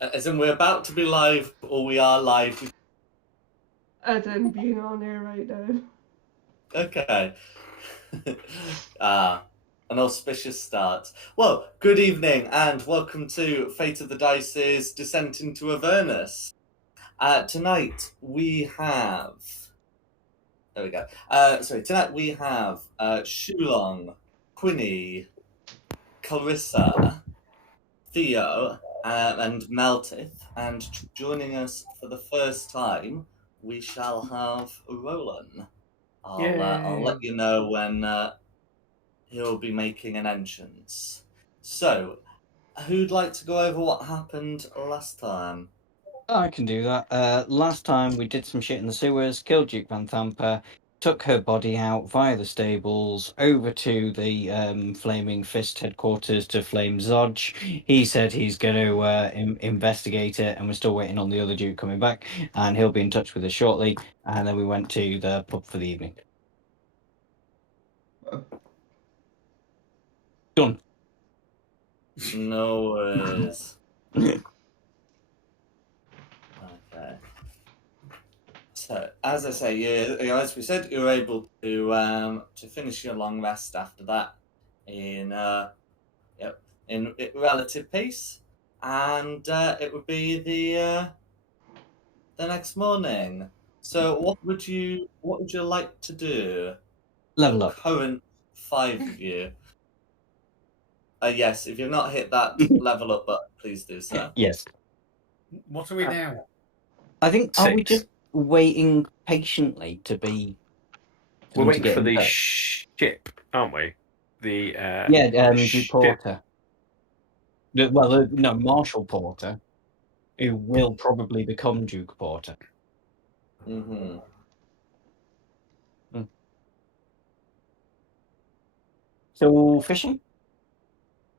As in, we're about to be live, or we are live. As in being on air right now. Okay. An auspicious start. Well, good evening, and welcome to Fate of the Dice's Descent into Avernus. Tonight we have... There we go. Tonight we have Shulong, Quinny, Clarissa, Theo, and Meltith, and joining us for the first time, we shall have Roland. I'll let you know when he'll be making an entrance. So, who'd like to go over what happened last time? I can do that. Last time we did some shit in the sewers, killed Duke Van Thamper, took her body out via the stables, over to the Flaming Fist headquarters to flame Zodge. He said he's going to investigate it, and we're still waiting on the other Duke coming back, and he'll be in touch with us shortly. And then we went to the pub for the evening. Done. No worries. Okay. So, as I say, as we said, you were able to finish your long rest after that in relative peace, and it would be the next morning. So, what would you like to do? Level up. Current 5 of you. Yes, if you've not hit that level up button, please do so. Yes. What are we now? I think, 6. are we just waiting patiently to be... We're waiting get for in the touch? ship, aren't we? The Duke Porter. No, Marshal Porter, who will probably become Duke Porter. Mm-hmm. So, fishing?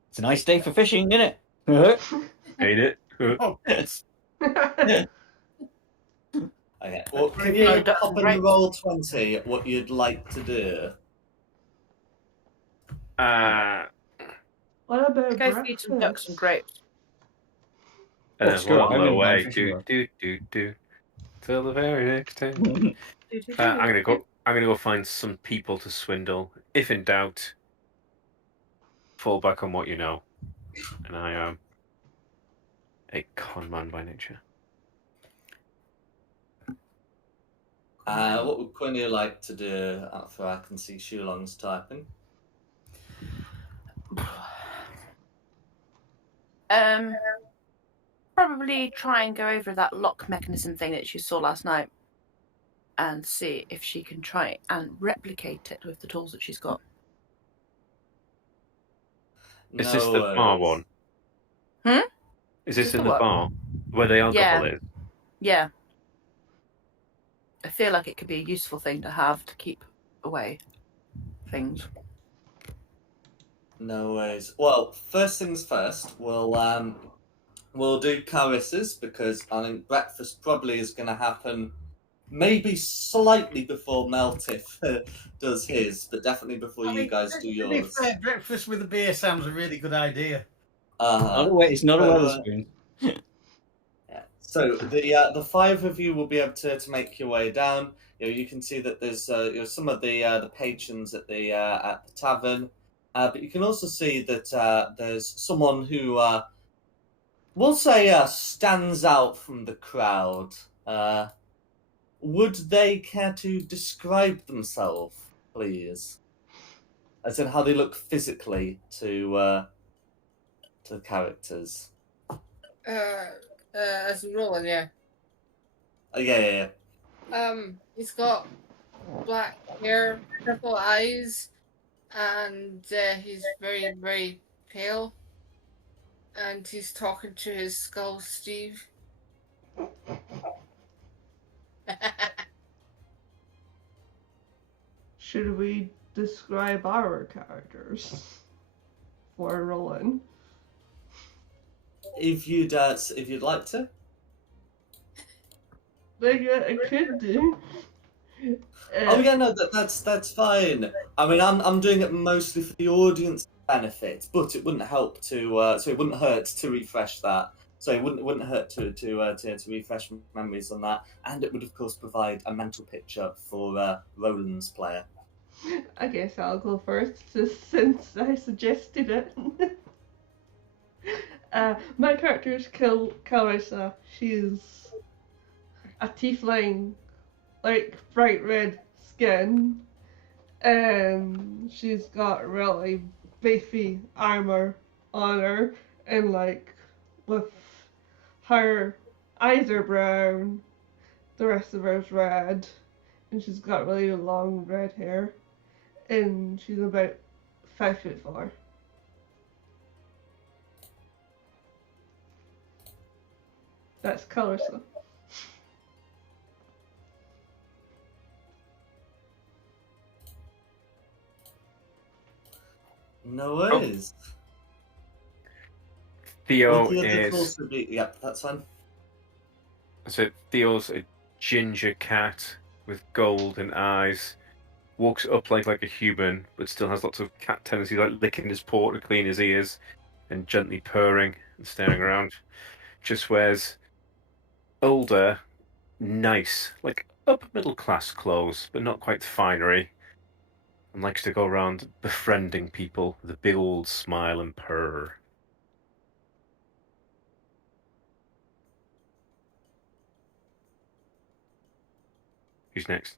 It's a nice day for fishing, isn't it? Ain't it? Oh, Okay. Well, can you pop in roll 20 what you'd like to do? What about Go feed some ducks and grapes. And then screw it, waddle I'm gonna away. find Do till the very next day. I'm gonna go find some people to swindle. If in doubt, fall back on what you know. And I am a con man by nature. What would Quinny like to do after I can see Shulong's typing? Probably try and go over that lock mechanism thing that she saw last night and see if she can try and replicate it with the tools that she's got. Is this the bar one? Is this in the bar where the alcohol is? Yeah. I feel like it could be a useful thing to have to keep away things. No worries. Well, first things first, we'll do Carissa's, because I think breakfast probably is going to happen maybe slightly before Meltif does his, but definitely before you guys do yours. To be fair, breakfast with a beer sounds a really good idea. It's not a Wetherspoon. Yeah. So the 5 of you will be able to make your way down. You can see that there's some of the patrons at the tavern, but you can also see that there's someone who we'll say stands out from the crowd. Would they care to describe themselves, please? As in how they look physically to the characters. As Roland, yeah. Yeah. He's got black hair, purple eyes, and he's very, very pale. And he's talking to his skull, Steve. Should we describe our characters for Roland? If you'd like to. Like, I could do. Oh yeah, no, that's fine. I mean, I'm doing it mostly for the audience benefit, but it wouldn't help to. So it wouldn't hurt to refresh that. So it wouldn't hurt to refresh memories on that, and it would of course provide a mental picture for Roland's player. I guess I'll go first, since I suggested it. My character is Clarissa. She's a tiefling, like bright red skin, and she's got really beefy armor on her, and like with her eyes are brown, the rest of her is red, and she's got really long red hair, and she's about 5'4". That's Clarissa. No worries. Theo Would the others is. also be? Yep, that's fine. So Theo's a ginger cat with golden eyes. Walks up like a human, but still has lots of cat tendencies, like licking his paw to clean his ears, and gently purring and staring around. Just wears older, nice, like upper middle class clothes, but not quite finery. And likes to go around befriending people with a big old smile and purr. Who's next?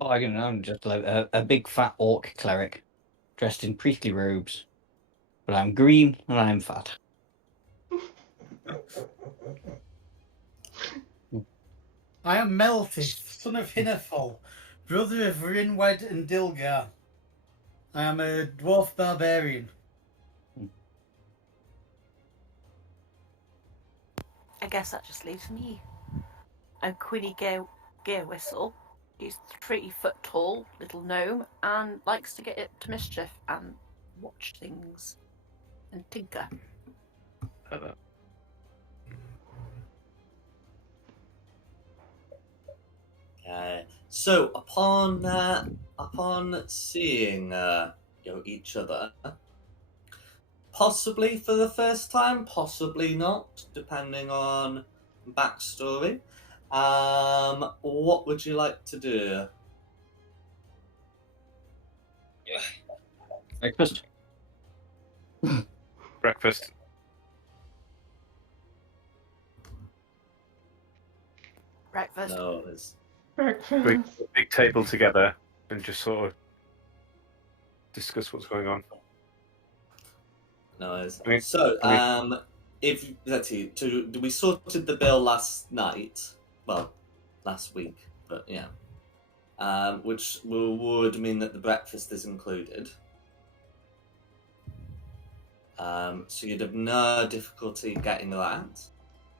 Oh, I don't know. I'm just like a big fat orc cleric, dressed in priestly robes. But I'm green and I'm fat. I am Meltith, son of Hinnerfall, brother of Rinwed and Dilgar. I am a dwarf barbarian. I guess that just leaves me. I'm Quinny Gear Whistle. She's 3 foot tall, little gnome, and likes to get into mischief and watch things and tinker. So upon seeing each other, possibly for the first time, possibly not, depending on backstory. What would you like to do? Breakfast. Breakfast. Breakfast. No, it's Breakfast. Big table together and just sort of discuss what's going on. no. It's... I mean- So, I if let's see, we sorted the bill last night. Well, last week, but yeah. Which would mean that the breakfast is included. So you'd have no difficulty getting that.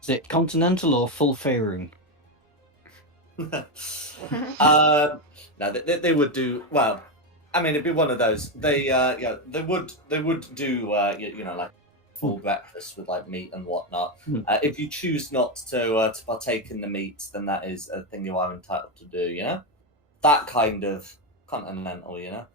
Is it continental or full favouring? No, they would do well. I mean, it'd be one of those. They would do like full breakfast with like meat and whatnot. If you choose not to partake in the meat, then that is a thing you are entitled to do. You know, that kind of continental. You know.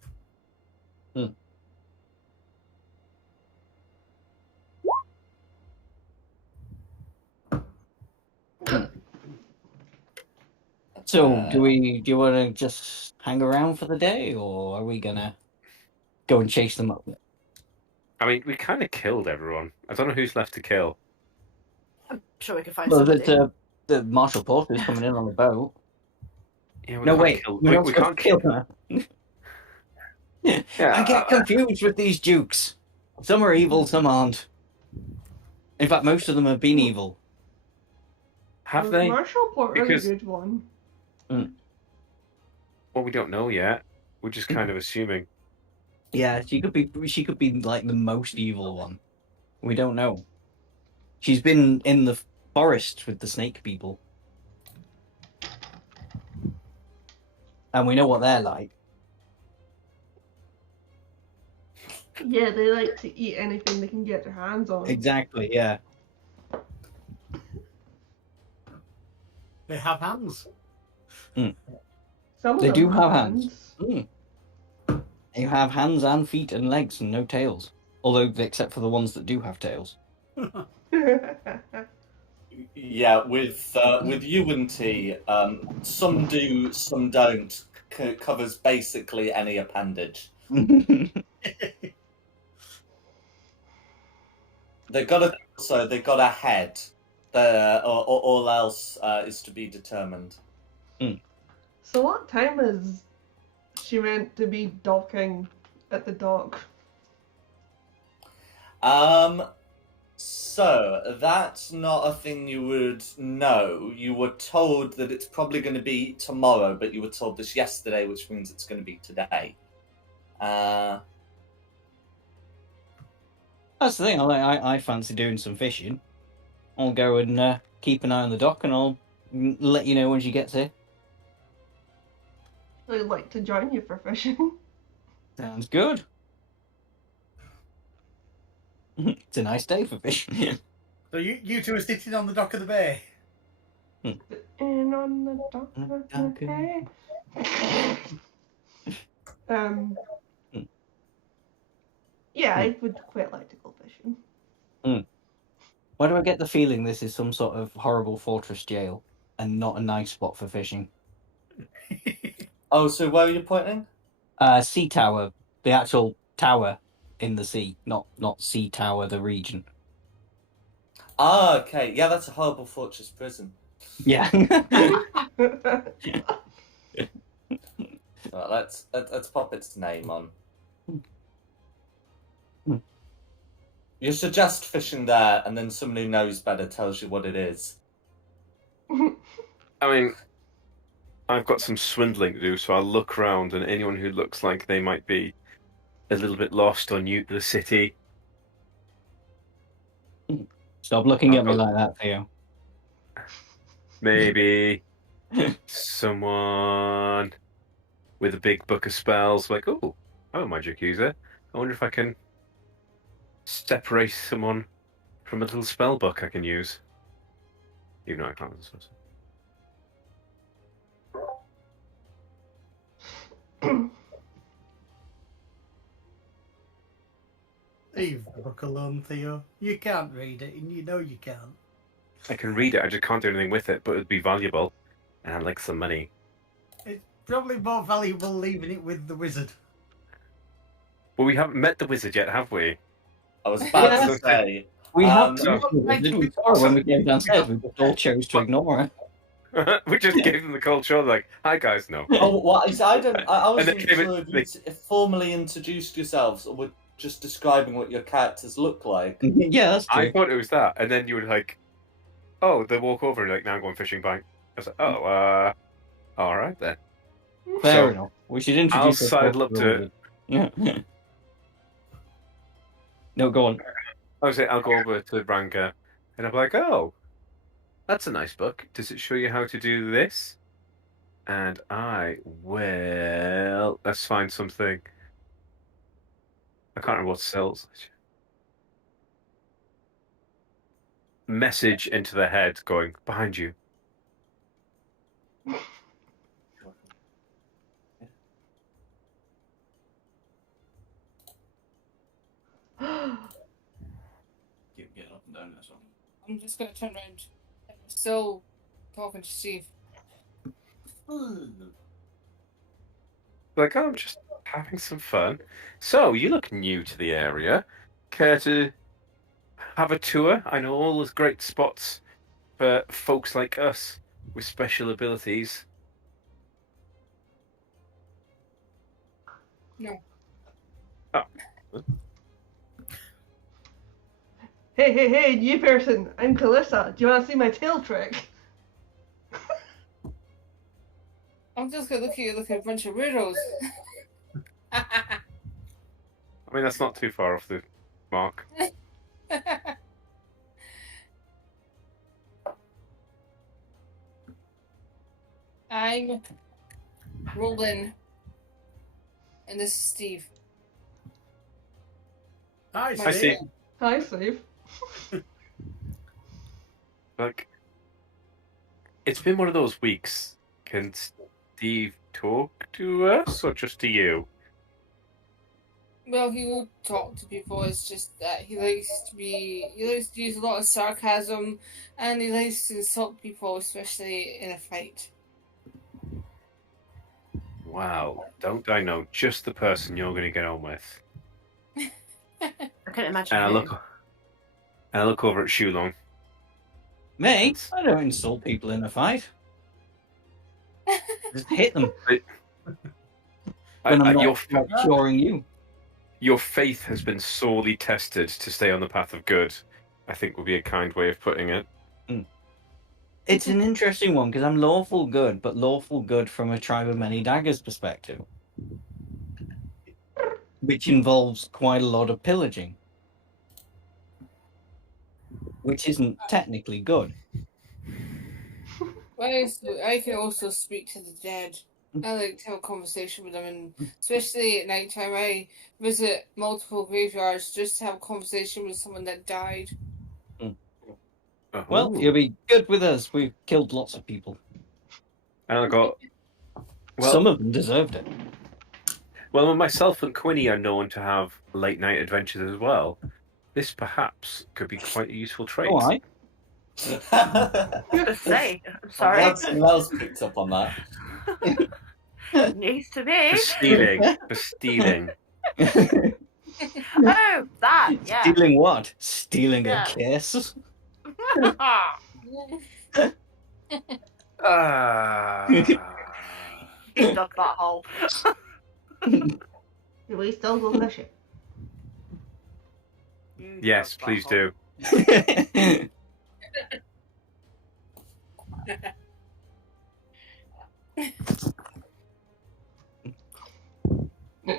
So, do you want to just hang around for the day, or are we gonna go and chase them up? I mean, we kind of killed everyone. I don't know who's left to kill. I'm sure we can find Well, somebody. the martial porters coming in on the boat. Yeah, we No, can't wait, kill. we're not We supposed can't to kill kill. her. Yeah, I get confused with these dukes. Some are evil, some aren't. In fact, most of them have been evil. Have Well, they? Marshall Porter's Because- a good one. Well, we don't know yet. We're just kind of assuming. Yeah, she could be like the most evil one. We don't know. She's been in the forest with the snake people. And we know what they're like. Yeah, they like to eat anything they can get their hands on. Exactly, yeah. They have hands. Some of They them do have hands. You have hands and feet and legs and no tails. Although, except for the ones that do have tails. Yeah, with Yuan-Ti, some do, some don't. Covers basically any appendage. They got a head. All else is to be determined. So what time is she meant to be docking at the dock? So that's not a thing you would know. You were told that it's probably going to be tomorrow, but you were told this yesterday, which means it's going to be today. That's the thing. I fancy doing some fishing. I'll go and keep an eye on the dock, and I'll let you know when she gets here. I'd like to join you for fishing. Sounds good. It's a nice day for fishing. So you two are sitting on the dock of the bay. And on the dock of the bay. Yeah, I would quite like to go fishing. Why do I get the feeling this is some sort of horrible fortress jail and not a nice spot for fishing? Oh, so where are you pointing? Sea Tower, the actual tower in the sea, not Sea Tower, the region. Ah, okay. Yeah, that's a horrible fortress prison. Yeah. Well, let's pop its name on. You suggest fishing there, and then someone who knows better tells you what it is. I mean, I've got some swindling to do, so I'll look around, and anyone who looks like they might be a little bit lost or new to the city. Stop looking at me like that, Theo. Maybe someone with a big book of spells, like, oh, I'm a magic user. I wonder if I can separate someone from a little spell book I can use. You know I can't. Leave the book alone, Theo. You can't read it, and you know you can't. I can read it, I just can't do anything with it, but it'd be valuable. And I'd like some money. It's probably more valuable leaving it with the wizard. Well, we haven't met the wizard yet, have we? I was about to say. We have so- did we saw her when we came downstairs? We just all chose to ignore her. We just gave them the cold shoulder, like, hi guys, no. Oh, what? I And wasn't they came in- sure if you formally introduced yourselves or were just describing what your characters look like. Yeah, that's I true. thought it was that, and then you were like, oh, they walk over and like, now I'm going fishing, bye. I was like, oh, alright then. Fair So, enough. We should introduce I'll ourselves sidle up to it. Yeah. No, go on. I was like, I'll go over to Ranga, and I'm like, oh, that's a nice book. Does it show you how to do this? And let's find something. I can't remember what sells. Message into the head going, behind you. Keep getting up and down this one. I'm just gonna turn around. I'm still talking to Steve. Like, oh, I'm just having some fun. So, you look new to the area. Care to have a tour? I know all those great spots for folks like us with special abilities. No. Oh. Hey, new person. I'm Calissa. Do you want to see my tail trick? I'm just gonna look at you like a bunch of weirdos. I mean, that's not too far off the mark. I'm Roland, and this is Steve. Hi, I see. Hi, Steve. Like, it's been one of those weeks. Can Steve talk to us, or just to you? Well, he will talk to people. It's just that he likes to use a lot of sarcasm, and he likes to insult people, especially in a fight. Wow, don't I know just the person you're going to get on with? I can imagine. And I who. look over at Shulong. Me? I don't insult people in a fight. Just hit them when I'm not curing you. Your faith has been sorely tested to stay on the path of good, I think would be a kind way of putting it. It's an interesting one because I'm lawful good, but lawful good from a tribe of many daggers perspective, which involves quite a lot of pillaging, which isn't technically good. Well, I can also speak to the dead. I like to have a conversation with them, and especially at night time, I visit multiple graveyards just to have a conversation with someone that died. Well, you'll be good with us. We've killed lots of people. And I got... Well, some of them deserved it. Well, myself and Quinny are known to have late night adventures as well. This perhaps could be quite a useful trait. All right. Just say, I'm sorry. Mel's picked up on that. Needs to be. For stealing. Oh, that, yeah. Stealing what? Stealing a kiss? He dug that hole. We still go fishing. Yes, please do.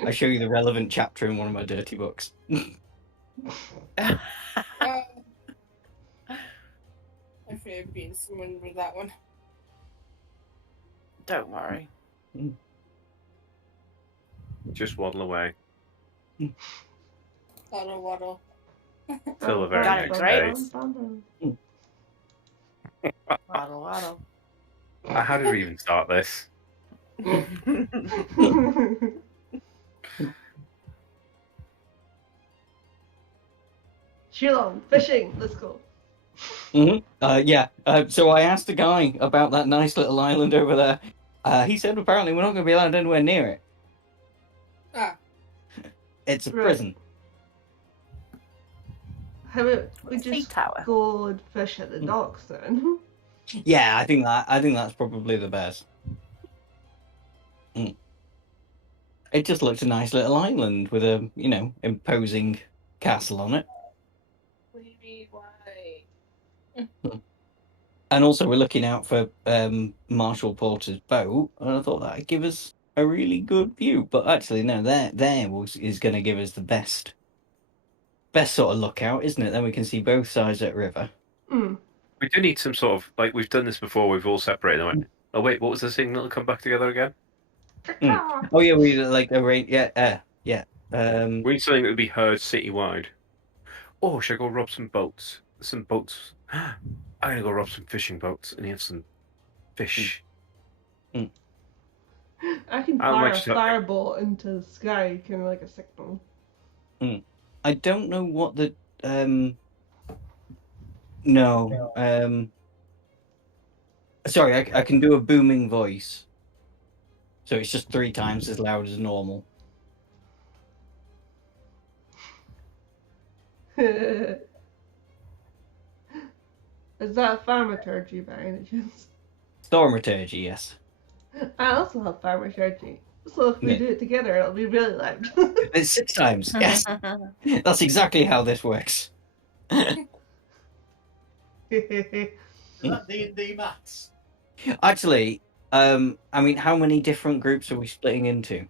I show you the relevant chapter in one of my dirty books. I feel like being someone with that one. Don't worry. Just waddle away. Waddle, waddle. Till the very Got it next great. day. Waddle, waddle. How did we even start this? Shulong, fishing, let's go. Yeah. So I asked the guy about that nice little island over there. He said apparently we're not going to be allowed anywhere near it. Ah. It's a prison. How about we just go and fish at the docks then? Yeah, I think that's probably the best. It just looks a nice little island with a, imposing castle on it. And also we're looking out for Marshall Porter's boat, and I thought that'd give us a really good view. But actually, no, there is going to give us the best sort of lookout, isn't it? Then we can see both sides of the river. We do need some sort of, like, we've done this before, we've all separated and went, oh wait, what was the signal to come back together again? Oh yeah, we like a rate, yeah. We need something that would be heard citywide. Oh, should I go rob some boats? Some boats. I'm gonna go rob some fishing boats and have some fish. I can fire a firebolt into the sky, kind of like a signal. I don't know what the no. Sorry, I can do a booming voice. So it's just 3 times as loud as normal. Is that thaumaturgy by any chance? Thaumaturgy, yes. I also have thaumaturgy. So if we do it together, it'll be really loud. It's 6 times, yes. That's exactly how this works. Is that D&D maths? Actually, I mean, how many different groups are we splitting into?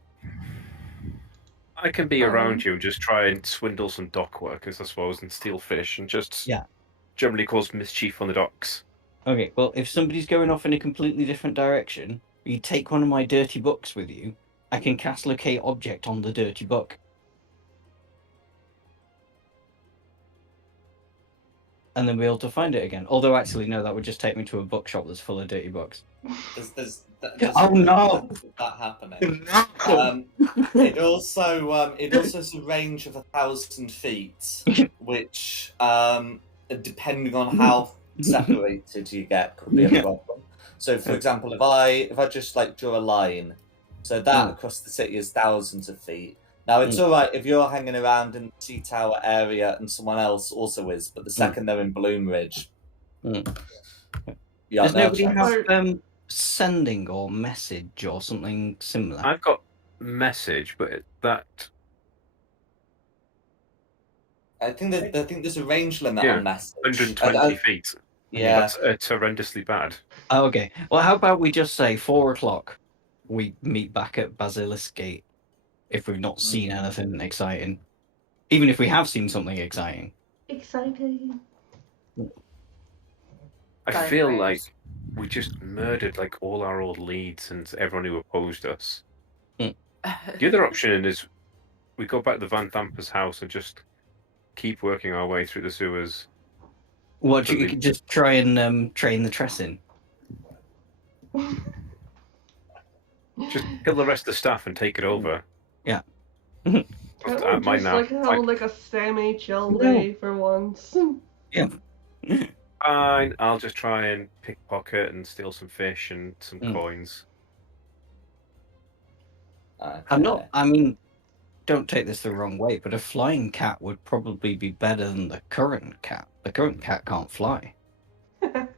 I can be around you and just try and swindle some dock workers, I suppose, and steal fish and just generally cause mischief on the docks. Okay, well, if somebody's going off in a completely different direction, you take one of my dirty books with you, I can cast Locate Object on the dirty book. and then be able to find it again. Although, actually, no, that would just take me to a bookshop that's full of dirty books. There's Oh, no! that happening. It also has a range of 1,000 feet, which, depending on how separated you get, could be a problem. So, for example, if I just like draw a line, so that across the city is thousands of feet. Now it's all right if you're hanging around in the Sea Tower area and someone else also is, but the second they're in Bloomridge, does nobody have sending or message or something similar? I've got message, but that. I think there's a range limit on message. 120 feet. Yeah, That's horrendously bad. Oh, okay. Well, how about we just say 4 o'clock? We meet back at Basilisk Gate if we've not seen anything exciting. Even if we have seen something exciting. Exciting. I feel like we just murdered like all our old leads and everyone who opposed us. The other option is we go back to Van Thamper's house and just keep working our way through the sewers. What, you could just try and train the Tressin? Just kill the rest of the staff and take it over. Yeah. That would just have a semi-chill day for once. Yeah. Fine, I'll just try and pickpocket and steal some fish and some coins. Okay. I mean, don't take this the wrong way, but a flying cat would probably be better than the current cat. The current cat can't fly. That's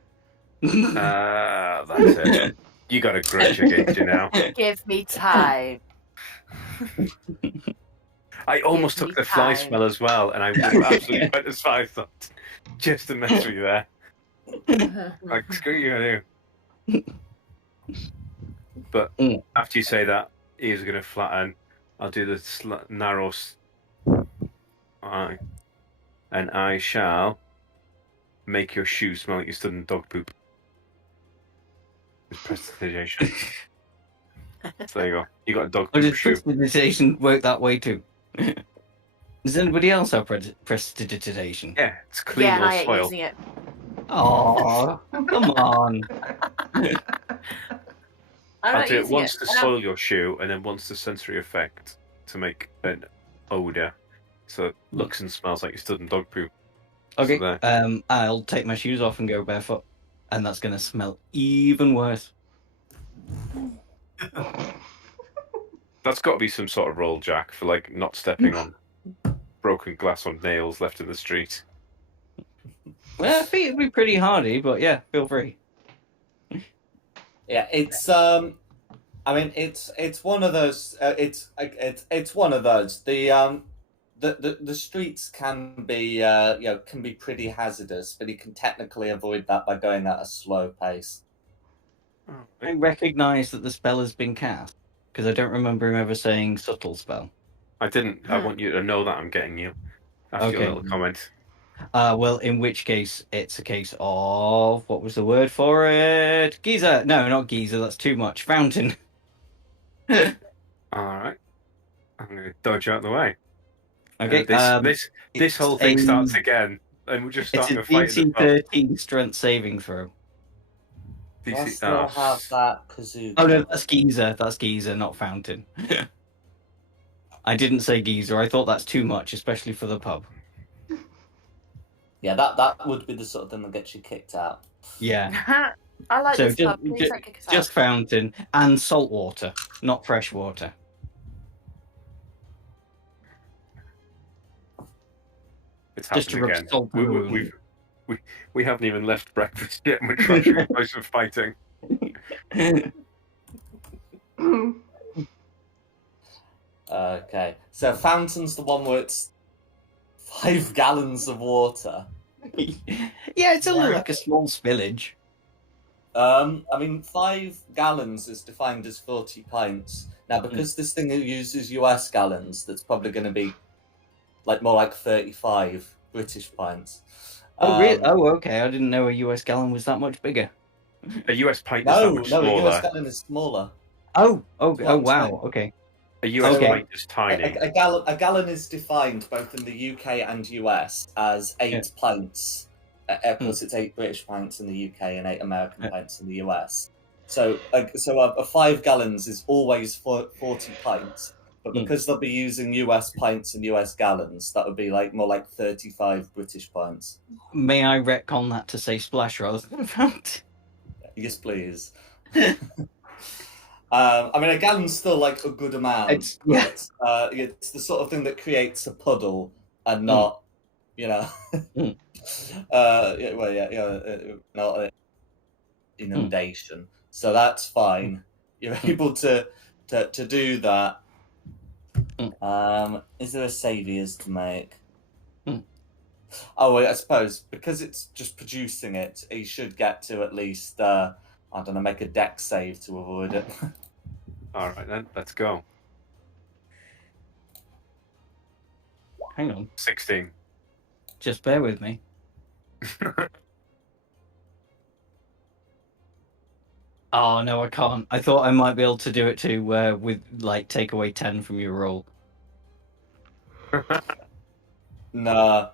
it. You got a grudge against you now. Give me time. I almost took the fly smell as well, and I would have absolutely went as far as that. Just to mess with you there. Like, screw you, I do. But after you say that, ears are going to flatten. I'll do the narrow eye. And I shall make your shoes smell like you stood in dog poop. With prestidigitation. So there you go. You got a dog poop shoe. Does prestidigitation work that way too? Does anybody else have prestidigitation? Yeah, it's clean and I or ain't soil. using it. Oh, come on. I'll do it once to soil your shoe, and then once the sensory effect to make an odour, so it looks and smells like you stood in dog poop. Okay. So I'll take my shoes off and go barefoot, and that's going to smell even worse. That's got to be some sort of roll, Jack, for like not stepping on broken glass or nails left in the street. Well, I think it'd be pretty hardy, but yeah, feel free. Yeah, it's I mean, it's one of those. It's one of those. The streets can be can be pretty hazardous, but you can technically avoid that by going at a slow pace. I recognise that the spell has been cast because I don't remember him ever saying subtle spell. I didn't. I want you to know that I'm getting you after your little comment. Well, in which case, it's a case of... What was the word for it? Geyser! No, not geyser, that's too much. Fountain. Alright. I'm going to dodge out the way. Okay. This whole thing starts again, and we're just starting a fight in the pub. 13 strength saving throw. I still have that kazoo. Oh no, that's geyser. That's geyser, not fountain. I didn't say geyser. I thought that's too much, especially for the pub. Yeah, that would be the sort of thing that gets you kicked out. Yeah. I like So this pub. Please don't kick us just out. fountain and salt water, not fresh water. It's Just to happening rub again. salt in the wound. We haven't even left breakfast yet, and we're trying to do some fighting. Okay, so fountain's the one where it's 5 gallons of water. Yeah, it's only like a small spillage. I mean, 5 gallons is defined as 40 pints. Now, because this thing uses US gallons, that's probably going to be more like 35 British pints. Oh, really? Oh, okay. I didn't know a US gallon was that much bigger. A US pint is that much No, smaller. a US gallon is smaller. Oh, wow. Right. Okay. A US Okay. pint is tiny. A gallon is defined both in the UK and US as 8 pints Of course, it's 8 British pints in the UK and 8 American pints in the US. So a 5 gallons is always 40 pints. But because they'll be using US pints and US gallons, that would be more like 35 British pints. May I retcon that to say splash rather than fount? Yes, please. I mean, a gallon's still a good amount. It's the sort of thing that creates a puddle and not, not an inundation. So that's fine. You're able to do that. Is there a saviors to make? Oh, well, I suppose because it's just producing it, he should get to at least make a deck save to avoid it. All right then, let's go. Hang on. 16. Just bear with me. Oh no, I can't. I thought I might be able to do it too, with take away 10 from your roll. Nah.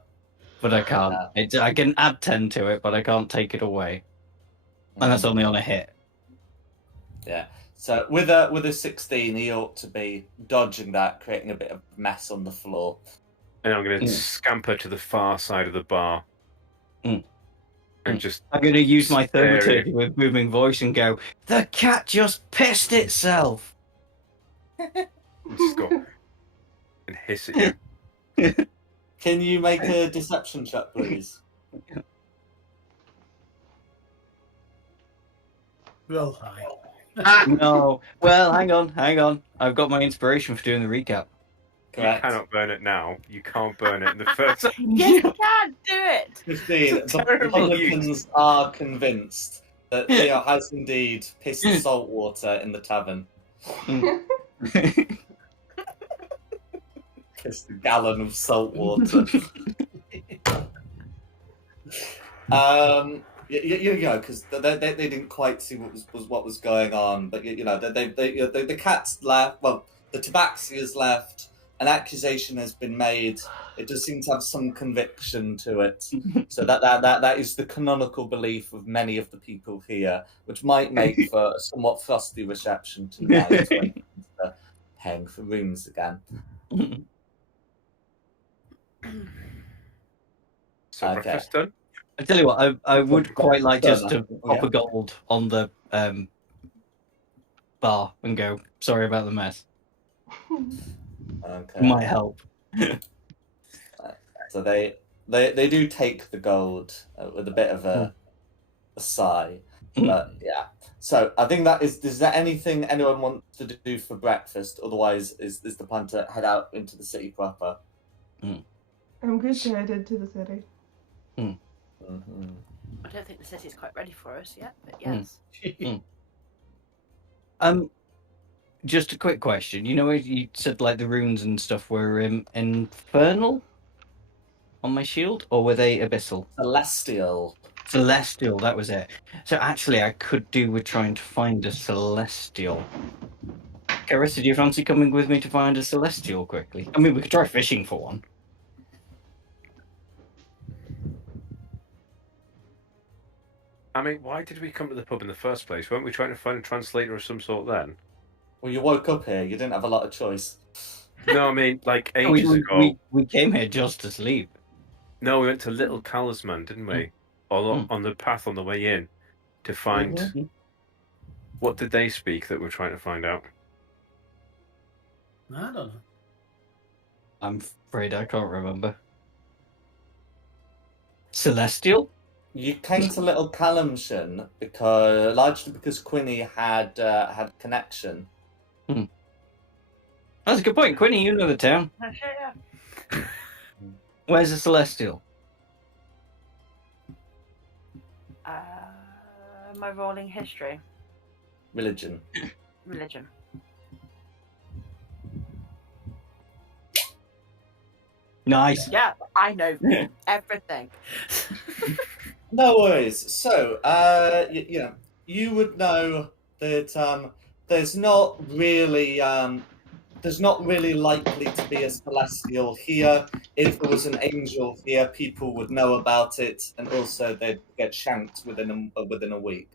But I can't. I can add 10 to it, but I can't take it away. And that's only on a hit. Yeah. So with a 16, he ought to be dodging that, creating a bit of mess on the floor. And I'm going to scamper to the far side of the bar. And just... I'm going to use my thaumaturgy with booming voice and go, "The cat just pissed itself!" Just go and hiss at you. Can you make a deception check, please? Roll high. No. Well, hang on. I've got my inspiration for doing the recap. Correct. You cannot burn it now. You can't burn it in the first... Yes, you can do it. 15. The Terrible Republicans are convinced that Theo has indeed pissed salt water in the tavern. Pissed a gallon of salt water. Because they didn't quite see what was going on, but the cat's left. Well, the tabaxia's left. An accusation has been made. It does seem to have some conviction to it. So that is the canonical belief of many of the people here, which might make for a somewhat frosty reception tonight when it comes to paying for rooms again. So breakfast done? I tell you what, I would quite like just to pop a gold on the bar and go, "Sorry about the mess." Okay. Might help. So they do take the gold with a bit of a sigh, but yeah. So I think is there anything anyone wants to do for breakfast? Otherwise, is the plan to head out into the city proper? I'm good to head into the city. Mm-hmm. I don't think the city's quite ready for us yet, but yes. Just a quick question. You know, you said the runes and stuff were infernal on my shield, or were they abyssal? Celestial. Celestial, that was it. So actually, I could do with trying to find a celestial. Carissa, do you fancy coming with me to find a celestial quickly? I mean, we could try fishing for one. I mean, why did we come to the pub in the first place? Weren't we trying to find a translator of some sort then? Well, you woke up here. You didn't have a lot of choice. No, I mean, ages ago. We came here just to sleep. No, we went to Little Talisman, didn't we? On the path on the way in to find... What did they speak that we're trying to find out? I don't know. I'm afraid I can't remember. Celestial? You came to Little Calamshan largely because Quinny had connection. That's a good point. Quinny, you know the town. Yeah. Where's the celestial? My rolling history. Religion. Nice. Yeah, I know everything. No worries. So, you would know that there's not really there's not really likely to be a celestial here. If there was an angel here, people would know about it, and also they'd get shanked within a week.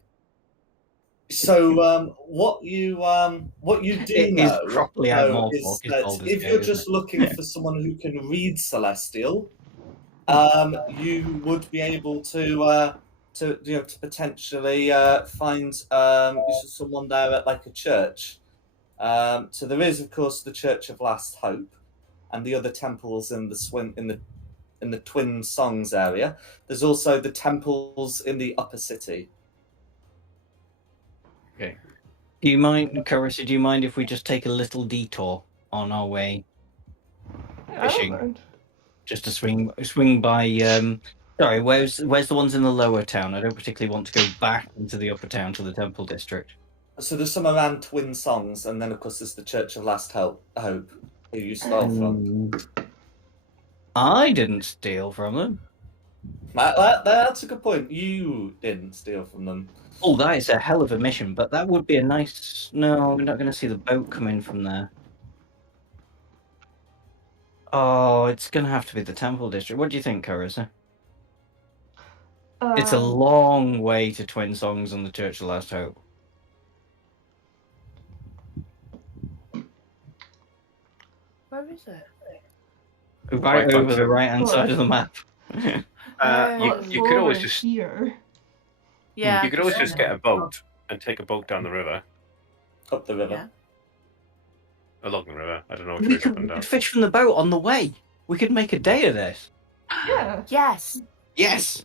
So what you do It is know properly though, is anamorphic, is that Baldur's if Gate, you're isn't just it? looking for someone who can read celestial, you would be able to potentially find someone there at like a church. So there is, of course, the Church of Last Hope, and the other temples in the Twin Songs area. There's also the temples in the Upper City. Okay. Do you mind, Carissa, do you mind if we just take a little detour on our way Yeah, I don't fishing? mind. Just to swing by sorry, where's the ones in the lower town? I don't particularly want to go back into the upper town to the temple district. So there's some around Twin Songs, and then of course there's the Church of Last Hope, who you stole from. I didn't steal from them. That's a good point. You didn't steal from them. Oh, that is a hell of a mission, but that would be a nice... No, we're not going to see the boat come in from there. Oh, it's going to have to be the temple district. What do you think, Carissa? It's a long way to Twin Songs and the Church of Last Hope. Where is it? Right over the right-hand side of the map. You could always just here. Yeah. you could always just get a boat and take a boat down the river, Up the river. Yeah. along the river. I don't know which We way up and could down. fish from the boat on the way. We could make a day of this. Yeah. Yes. Yes!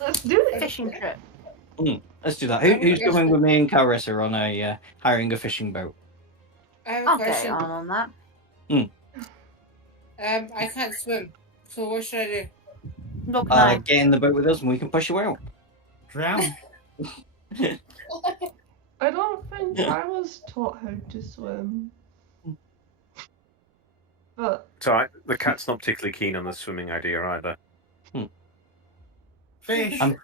Let's do it. Fishing trip. Let's do that. Who's going with me and Carissa on a hiring a fishing boat? I have a I'll get question. on that. I can't swim, so what should I do? Not can I. Get in the boat with us and we can push you out. Drown. I don't think I was taught how to swim. But So the cat's not particularly keen on the swimming idea either. Fish. I'm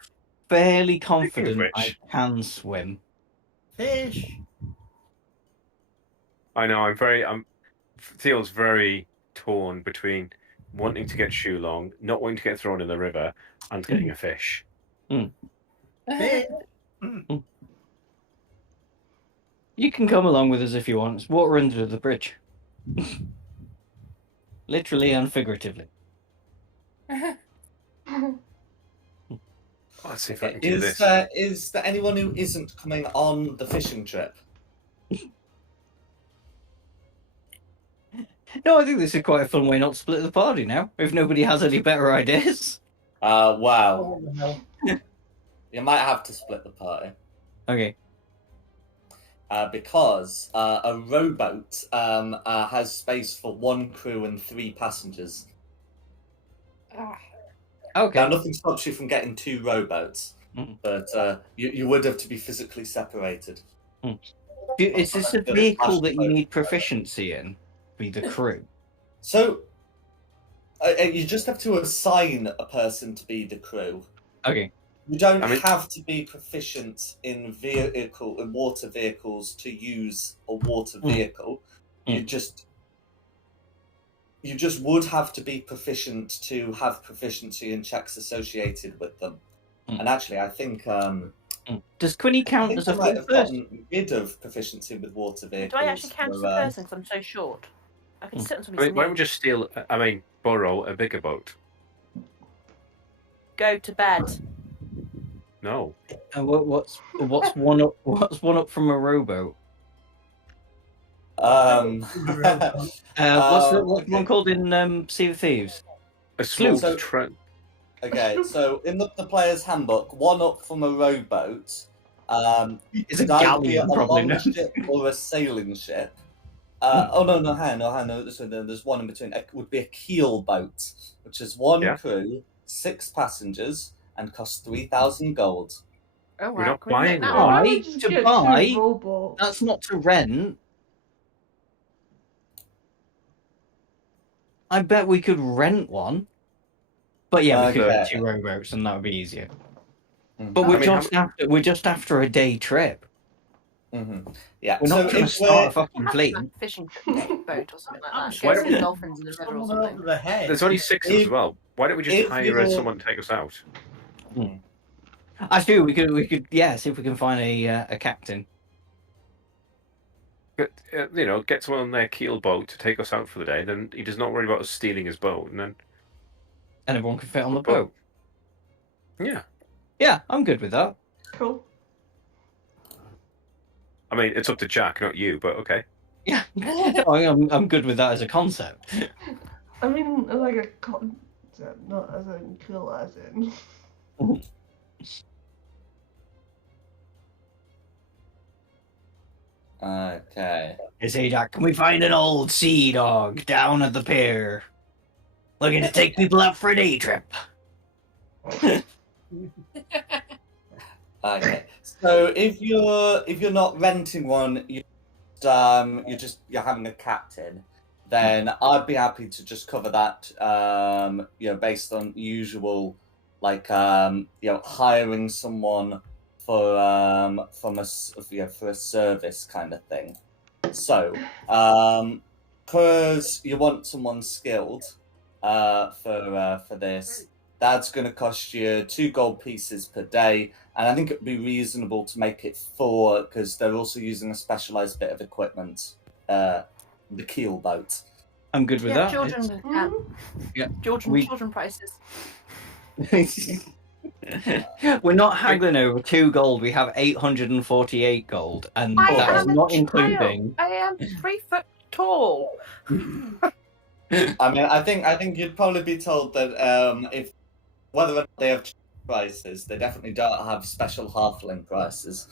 fairly confident which- I can swim. Fish. I know. Theo's very torn between wanting to get Shulong, not wanting to get thrown in the river, and getting a fish. Fish. You can come along with us if you want. It's water under the bridge. Literally and figuratively. Let's see if I can do this. Is there anyone who isn't coming on the fishing trip? No, I think this is quite a fun way not to split the party now, if nobody has any better ideas. Wow. You might have to split the party. Okay. Because a rowboat has space for 1 crew and 3 passengers. Okay. Now, nothing stops you from getting 2 rowboats, but you would have to be physically separated. Is this a vehicle that you need proficiency in? Be the crew? So, you just have to assign a person to be the crew. Okay. You don't have to be proficient in water vehicles to use a water vehicle. You just would have to be proficient to have proficiency in checks associated with them. And actually, I think does Quinny count as a full have person? gotten rid of proficiency with water vehicles. Do I actually count as a person because I'm so short? I can sit on somebody's Why don't we knee. just borrow a bigger boat? Go to bed. No. What's one up? What's one up from a rowboat? What's the one called in Sea of Thieves? A slow So- trend. Okay, so in the player's handbook, 1 up from a rowboat. It's a Could either be galleon, a probably. long No? ship or a sailing ship. No. So there's one in between. It would be a keel boat, which is 1 crew, 6 passengers, and costs 3,000 gold. Oh, We're not can we buying get that one. one? I Buy would just to get buy? 2 robots. That's not to rent. I bet we could rent one. But yeah, we could Okay. get 2 rowboats, and that would be easier. Mhm. But I mean, we're just after a day trip. Yeah. We're so not trying to if start a we're fucking Have fleet. a fishing boat or something like I'm that. sure Get we- some dolphins in the river or Someone over something. the head. There's only 6 of us If- as well. Why don't we just if hire you're- someone to take us out? Actually, we could, see if we can find a captain. But, get someone on their keel boat to take us out for the day. Then he does not worry about us stealing his boat, and then And everyone can fit on the But- boat. yeah. Yeah, I'm good with that. Cool. I mean, it's up to Jack, not you, but okay. Yeah, I'm good with that as a concept. I mean, like a concept, not as in cool as in. Okay. Hey, Jack, can we find an old sea dog down at the pier? Looking to take people out for a day trip. Okay. So if you're not renting one, you're having a captain, then I'd be happy to just cover that. Based on usual, hiring someone for for a service kind of thing. So, because you want someone skilled, for this, that's going to cost you 2 gold pieces per day, and I think it'd be reasonable to make it 4 because they're also using a specialized bit of equipment, the keel boat. I'm good with Yeah, that. children. Yeah. Children prices. We're not haggling over 2 gold. We have 848 gold, and I that is am a not child. including. I am 3 foot tall. I mean, I think you'd probably be told that if whether or not they have prices, they definitely don't have special halfling prices.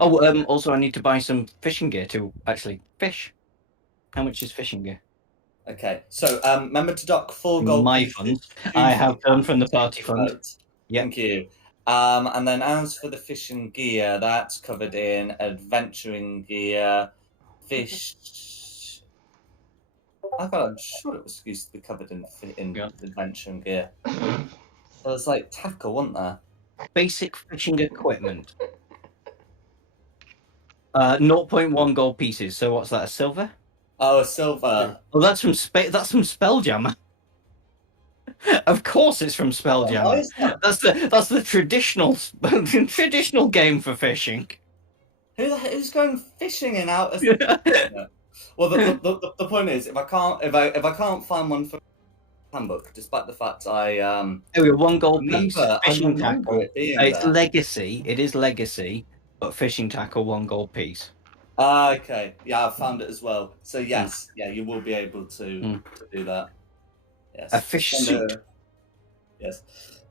Also, I need to buy some fishing gear to actually fish. How much is fishing gear? Okay, so remember to dock 4 gold My pieces funds. to I the have done from the captain party to fund. boat. Yep. Thank you. And then as for the fishing gear, that's covered in adventuring gear, fish. I'm sure it was used to be covered in Yeah. adventuring gear. So it's like tackle, wasn't there? Basic fishing equipment. 0.1 gold pieces. So what's that? A silver? Oh, a silver. Oh, that's from Spelljammer. Of course, it's from Why Spelljammer. is that? That's the traditional traditional game for fishing. Who's going fishing in outer? Well, the point is, if I can't find one for handbook, despite the fact I 1 gold piece. remember Fishing tackle. it being It's there. legacy. It is legacy, but fishing tackle 1 gold piece. Okay, yeah, I found it as well. So yes, yeah, you will be able to do that. Yes, A fish suit. Yes.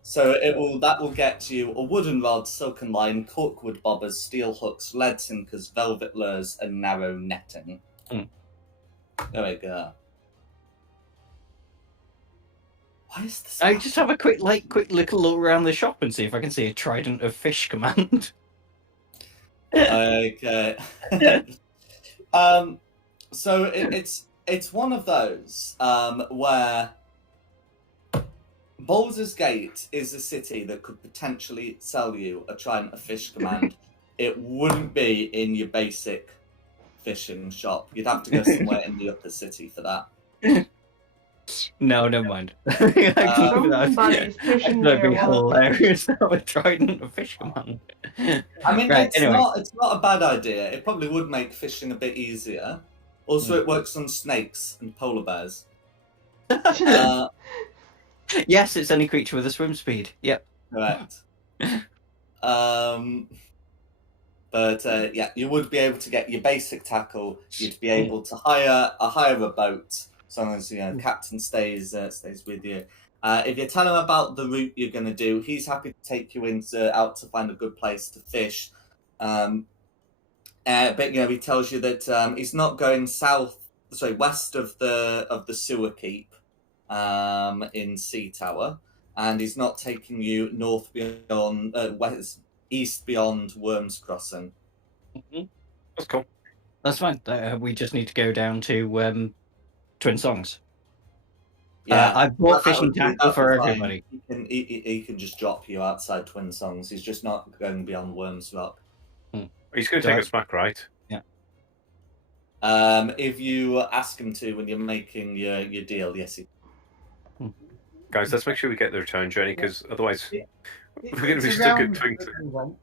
So that will get you a wooden rod, silken line, corkwood bobbers, steel hooks, lead sinkers, velvet lures, and narrow netting. There we go. Why is this? I just have a quick little look around the shop and see if I can see a Trident of Fish command. Okay. So it's one of those where Baldur's Gate is a city that could potentially sell you a Trident of Fish command. It wouldn't be in your basic fishing shop. You'd have to go somewhere in the upper city for that. No, never mind. Somebody's fishing That'd be there. hilarious. That would Trident of Fish command. I mean, Right, it's anyway. not a bad idea. It probably would make fishing a bit easier. Also, it works on snakes and polar bears. Yes, it's any creature with a swim speed. Yep. Correct. But yeah, you would be able to get your basic tackle. You'd be able to hire a boat, as long as captain stays with you. If you tell him about the route you're going to do, he's happy to take you out to find a good place to fish. But he tells you that he's not going west of the sewer keep in Sea Tower, and he's not taking you north beyond east beyond Worms Crossing. That's cool. That's fine. We just need to go down to Twin Songs. I've bought that fishing would be- tackle that'd for be fine. everybody. He can just drop you outside Twin Songs. He's just not going beyond Worms Rock. He's going to take us back, right? If you ask him to when you're making your deal, yes. Guys, let's make sure we get the return journey, because otherwise we're going to be It's stuck at around Twin. what we want.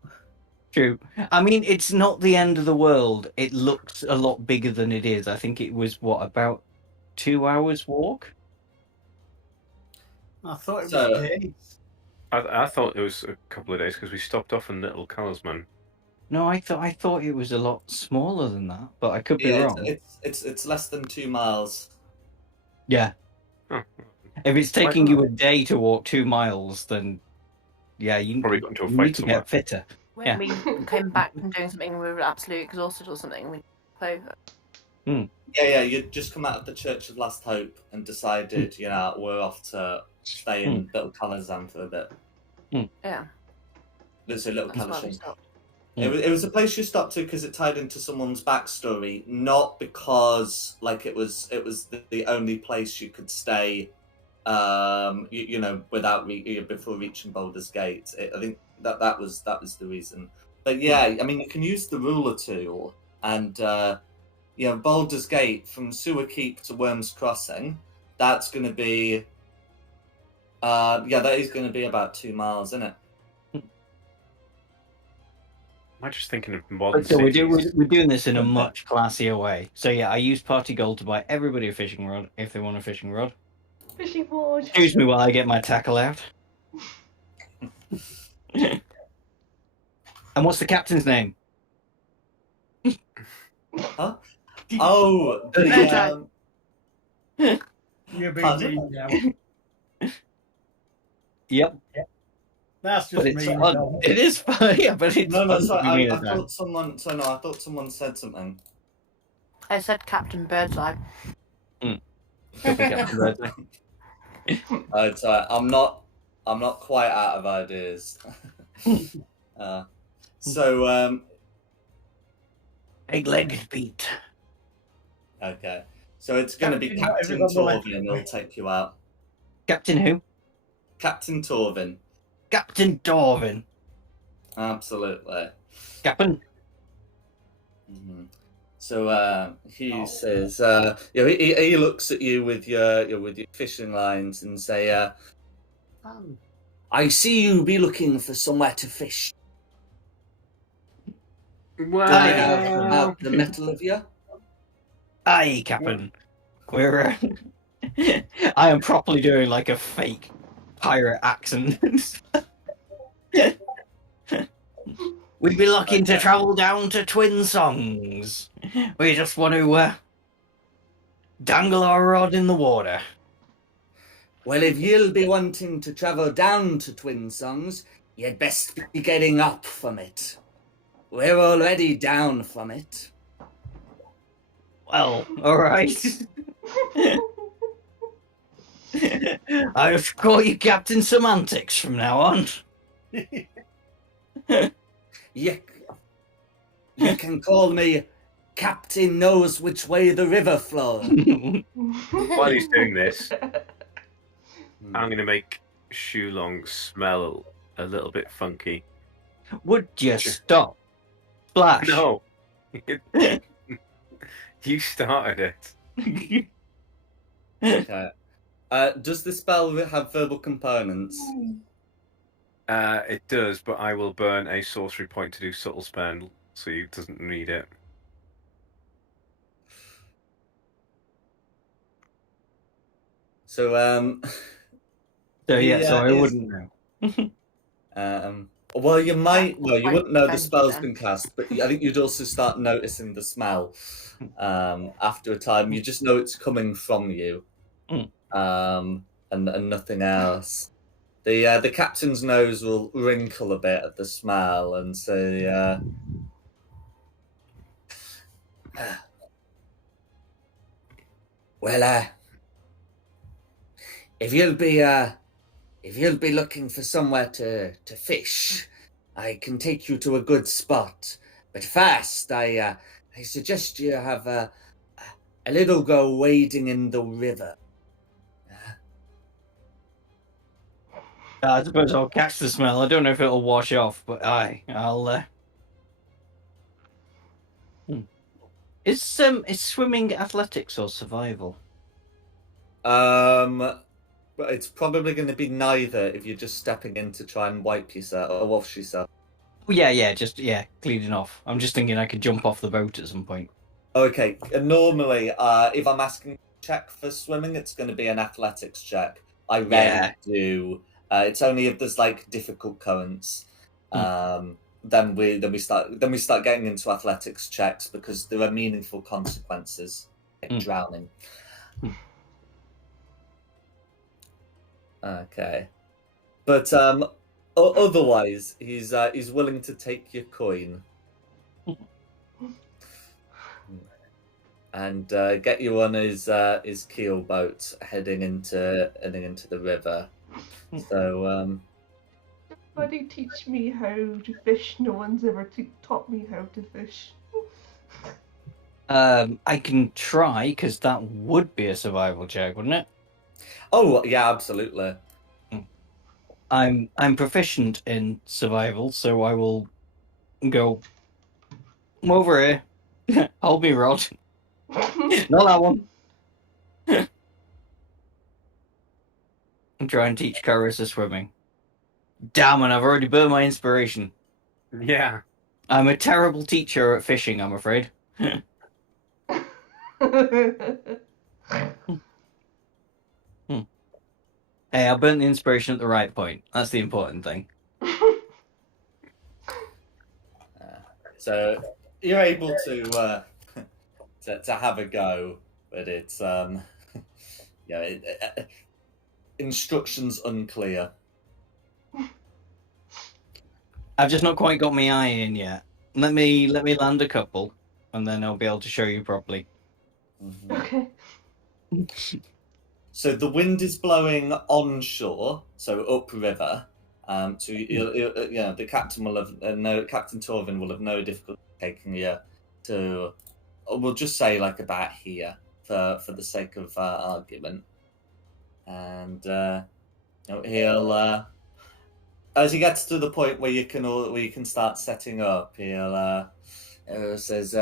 True. I mean, it's not the end of the world. It looks a lot bigger than it is. I think it was, about 2 hours walk? I thought it was So- days. I thought it was a couple of days because we stopped off in Little Talisman. No, I thought it was a lot smaller than that, but I could be Yeah, wrong. it's less than 2 miles. Yeah. Oh, If it's taking you a day to walk 2 miles, then yeah, you Probably got into a you fight need to somewhere. get fitter. When Yeah. we came back from doing something, we were absolutely exhausted or something. We over. Yeah, you just come out of the Church of Last Hope and decided, we're off to stay in Little Calazan for a bit. Yeah, There's a Little that's why we Calazan. stopped. It was a place you stopped to because it tied into someone's backstory, not because it was the only place you could stay, without before reaching Baldur's Gate. I think that was the reason. But yeah, I mean, you can use the ruler tool, and Baldur's Gate from Sewer Keep to Worms Crossing. That's going to be, that is going to be about 2 miles, isn't it? I'm just thinking of modern So we're cities. doing this in a Okay. much classier way. So yeah, I used party gold to buy everybody a fishing rod if they want a fishing rod. Fishing board. Excuse me while I get my tackle out. And what's the captain's name? Huh? Oh, the, You're being Pardon? mean now. Yep, That's just but it's mean. fun. Dom. It is fun. Yeah, but it's no, fun. sorry, to be I mean at thought someone. So no, I thought someone said something. I said Captain Birdseye. that. Captain Birdseye. It's I'm not quite out of ideas. So Egg-legged Pete. okay, so it's going to be Captain Captain whatever's on the Torvin. He'll take you out. Captain who? Captain Torvin. Captain Dorvin. Absolutely. Captain. Mhm. So he says, he looks at you with your fishing lines and say, "I see you be looking for somewhere to fish. Well, Do I have about the metal of you?" Aye, Captain. We're. I am properly doing like a fake pirate accent. We'd be looking to travel down to Twin Songs. We just want to dangle our rod in the water. Well, if you'll be wanting to travel down to Twin Songs, you'd best be getting up from it. We're already down from it. Well, all right. I've called you Captain Semantics from now on. You can call me Captain Knows Which Way the River Flows. while he's doing this, I'm going to make Shulong smell a little bit funky. Would you stop? Splash. No. You started it. Okay. Does the spell have verbal components? It does, but I will burn a sorcery point to do subtle spell, so he doesn't need it. So So yeah, so I is- wouldn't know. well, you might. Well, you Quite wouldn't know the offended spell's then. been cast, but I think you'd also start noticing the smell. After a time, you just know it's coming from you, and nothing else. The captain's nose will wrinkle a bit at the smell and say, "Well, if you'll be looking for somewhere to fish, I can take you to a good spot. But first, I suggest you have a little go wading in the river. I suppose I'll catch the smell. I don't know if it'll wash off, but I'll. Is swimming athletics or survival? But it's probably going to be neither if you're just stepping in to try and wipe yourself or wash yourself. Oh, yeah, just cleaning off. I'm just thinking I could jump off the boat at some point. Okay, normally, if I'm asking check for swimming, it's going to be an athletics check. I rarely do. It's only if there's like difficult currents. Then we start getting into athletics checks because there are meaningful consequences, like drowning. Okay, but otherwise, he's willing to take your coin and get you on his keel boat heading into the river. So Somebody teach me how to fish. No one's ever taught me how to fish. I can try, because that would be a survival check, wouldn't it? Oh yeah, absolutely. I'm proficient in survival, so I will go over here. Hold me rod. Not that one. And try and teach Carissa swimming. Damn it, I've already burned my inspiration. Yeah. I'm a terrible teacher at fishing, I'm afraid. Hey, I burnt the inspiration at the right point. That's the important thing. So you're able to have a go, but it's instructions unclear. I've just not quite got my eye in yet. Let me land a couple, and then I'll be able to show you properly. Okay. So the wind is blowing onshore, so upriver. So the captain will have Captain Torvin will have no difficulty taking you to. We'll just say like about here for the sake of argument, and he'll as he gets to the point where you can start setting up. He'll says.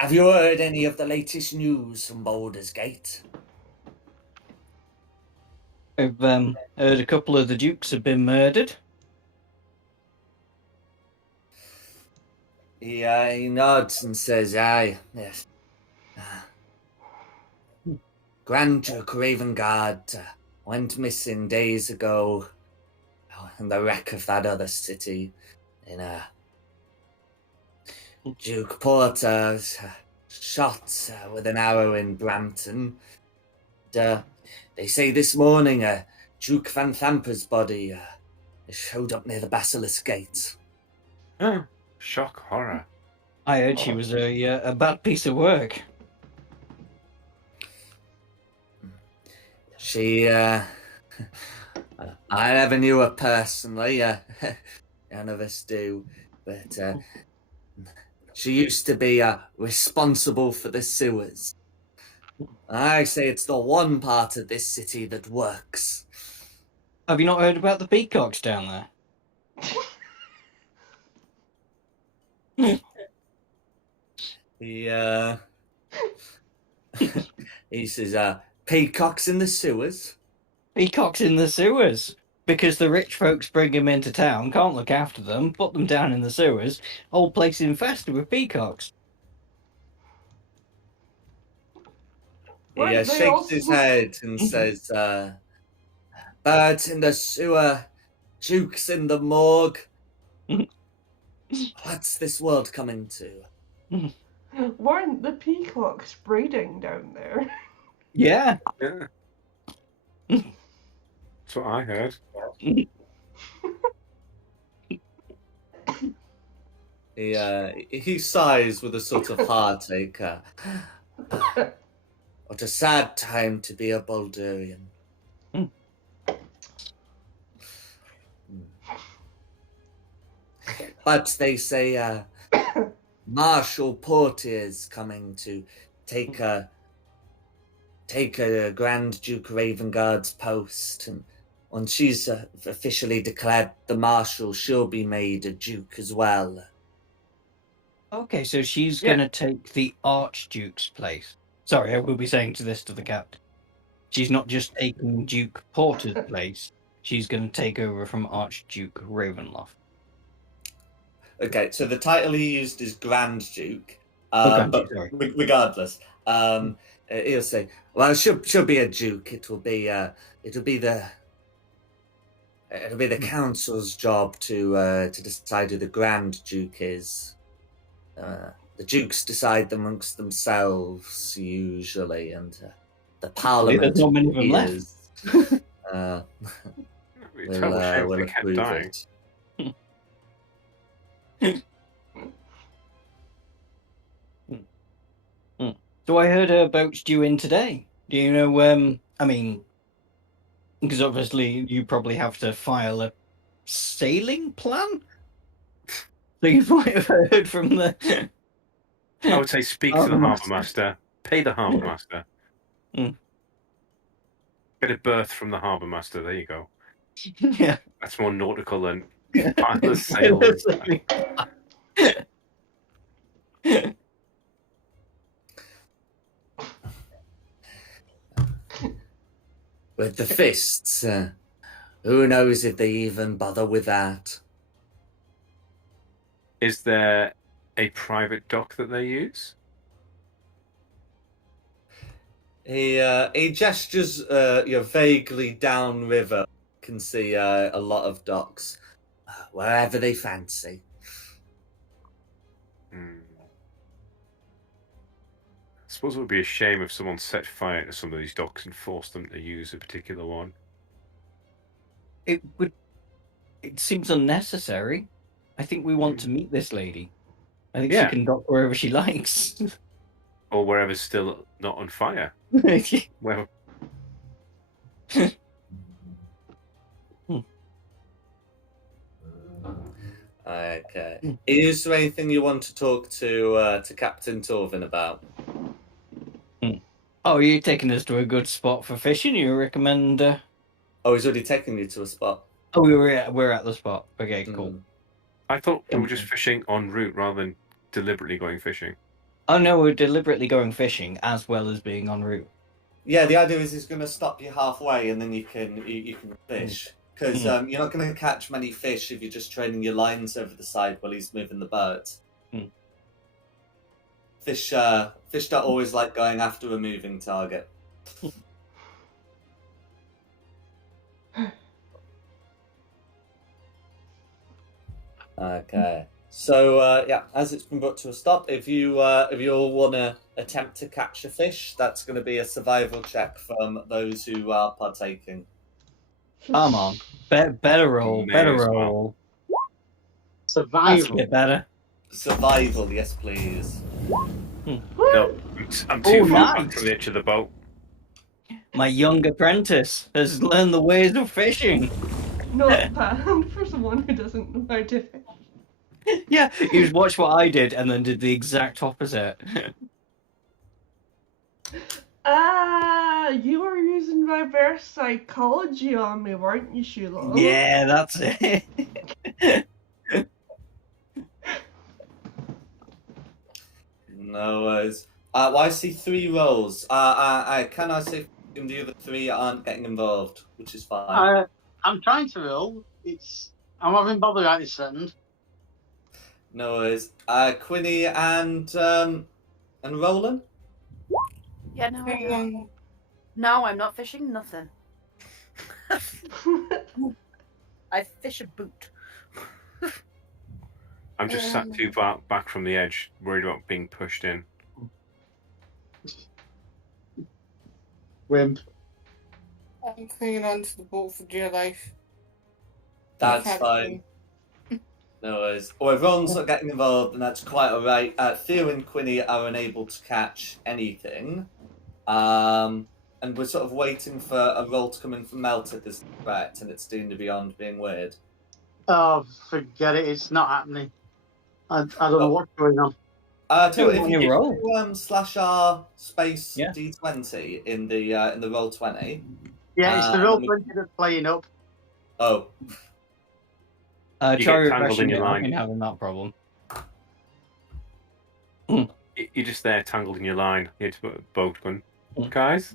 Have you heard any of the latest news from Baldur's Gate? I've heard a couple of the dukes have been murdered. He nods and says, aye, yes. Grand Duke Ravengard went missing days ago in the wreck of that other city in Duke Porter shot with an arrow in Brampton. They say this morning Duke Van Thamper's body showed up near the Basilisk Gate. Shock horror. I heard she was a bad piece of work. She, I never knew her personally. None of us do, but she used to be responsible for the sewers. I say it's the one part of this city that works. Have you not heard about the peacocks down there? He says, peacocks in the sewers? Peacocks in the sewers. Because the rich folks bring them into town, can't look after them, put them down in the sewers, whole place infested with peacocks. He shakes his head and says, birds in the sewer, dukes in the morgue. What's this world coming to? Weren't the peacocks breeding down there? Yeah. That's what I heard. He sighs with a sort of heartache. What a sad time to be a Baldurian. But they say Marshal Portier's coming to take take Grand Duke Ravengard's post, and once she's officially declared the Marshal, she'll be made a Duke as well. Okay, so she's Yeah. going to take the Archduke's place. Sorry, I will be saying this to the captain. She's not just taking Duke Porter's place. She's going to take over from Archduke Ravenloft. Okay, so the title he used is Grand Duke, Grand but Duke, sorry. regardless, he'll say, "Well, she'll be a Duke. It'll be the council's job to decide who the Grand Duke is. The Dukes decide amongst themselves usually, and the Parliament There's not many of them left. is, It's a total shame will they kept approve dying. it. So I heard her boat's due in today. Do you know, I mean, because obviously you probably have to file a sailing plan? So you might have heard from the... I would say speak to the Harbour harbour master. Pay the harbour master. Mm. Get a berth from the harbour master. There you go. Yeah. That's more nautical than pilot sail. With the fists, who knows if they even bother with that? Is there a private dock that they use? He gestures vaguely downriver. Can see a lot of docks, wherever they fancy. I suppose it would be a shame if someone set fire to some of these docks and forced them to use a particular one. It seems unnecessary. I think we want to meet this lady. I think she can dock wherever she likes. Or wherever's still not on fire. Well, Okay. Is there anything you want to talk to Captain Torvin about? Oh, you're taking us to a good spot for fishing. You recommend? Oh, he's already taken you to a spot. Oh, we're at the spot. Okay, cool. I thought we were just fishing en route rather than deliberately going fishing. Oh no, we're deliberately going fishing as well as being en route. Yeah, the idea is he's going to stop you halfway, and then you can fish. Because you're not going to catch many fish if you're just training your lines over the side while he's moving the boat. Fish don't always like going after a moving target. Okay. So as it's been brought to a stop, if you all want to attempt to catch a fish, that's going to be a survival check from those who are partaking. Come on, better roll, better roll. Survival. Get better. Survival, yes, please. No, I'm too far back from the edge of the boat. My young apprentice has learned the ways of fishing. Not bad for someone who doesn't know how to fish. Yeah, you just watched what I did and then did the exact opposite. You were using reverse psychology on me, weren't you, Sheila? Yeah, that's it. No worries. Well, I see 3 rolls. Can I say the other 3 aren't getting involved, which is fine. I'm trying to roll. I'm having bother right this second. No worries. Quinny and Roland? Yeah, no, I'm not fishing nothing. I fish a boot. I'm just sat too far back from the edge, worried about being pushed in. Wimp. I'm clinging onto the boat for dear life. That's fine. No worries. Well, if Ron's not getting involved, then that's quite alright. Theo and Quinny are unable to catch anything. And we're sort of waiting for a roll to come in from Melted as correct, and it's deemed to beyond being weird. Oh, forget it. It's not happening. I don't know what's going on. Tell you Do what, it if on you your roll. do, slash R space Yeah. D20 in the roll 20. Yeah, it's the and roll then we- 20 that's playing up. Oh, You get Try tangled in refreshing your it. I've line. been having that problem. You're just there, tangled in your line. You had to put a boat going, Mm. guys.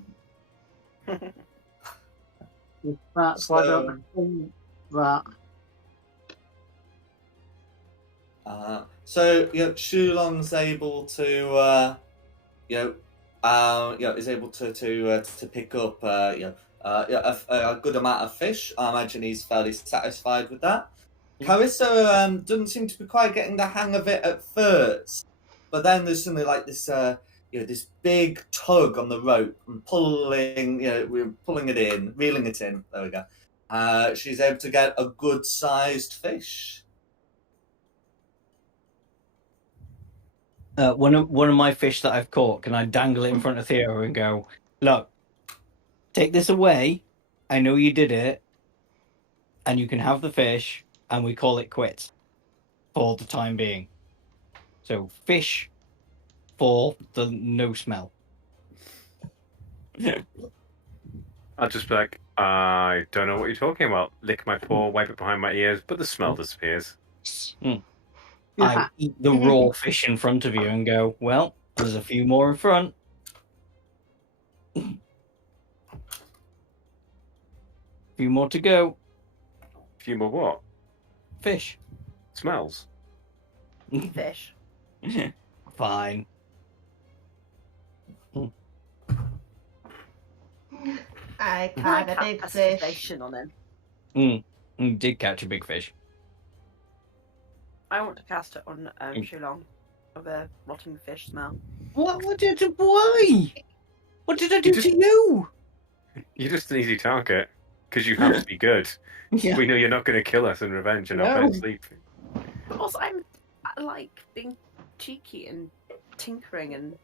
That's why I don't think that. So Shulong's able to is able to pick up a good amount of fish. I imagine he's fairly satisfied with that. Carissa doesn't seem to be quite getting the hang of it at first, but then there's something like this this big tug on the rope and we're pulling it in, reeling it in. There we go. She's able to get a good sized fish. One of my fish that I've caught, can I dangle it in front of Theo and go, look, take this away. I know you did it, and you can have the fish, and we call it quits for the time being. So fish for the no smell. I'll just be like, I don't know what you're talking about. Lick my paw, wipe it behind my ears, but the smell disappears. I eat the raw fish in front of you and go, well, there's a few more in front. Few more to go. A few more what? Fish. Smells. Fish. Fine. I Can caught a cast big fish. Assassination on him. You did catch a big fish. I want to cast it on Shulong of a rotting fish smell. Why? What did I do to you? You're just an easy target because you have to be good. Yeah. We know you're not going to kill us in revenge and our No. bed sleep. But also, I'm like being cheeky and tinkering and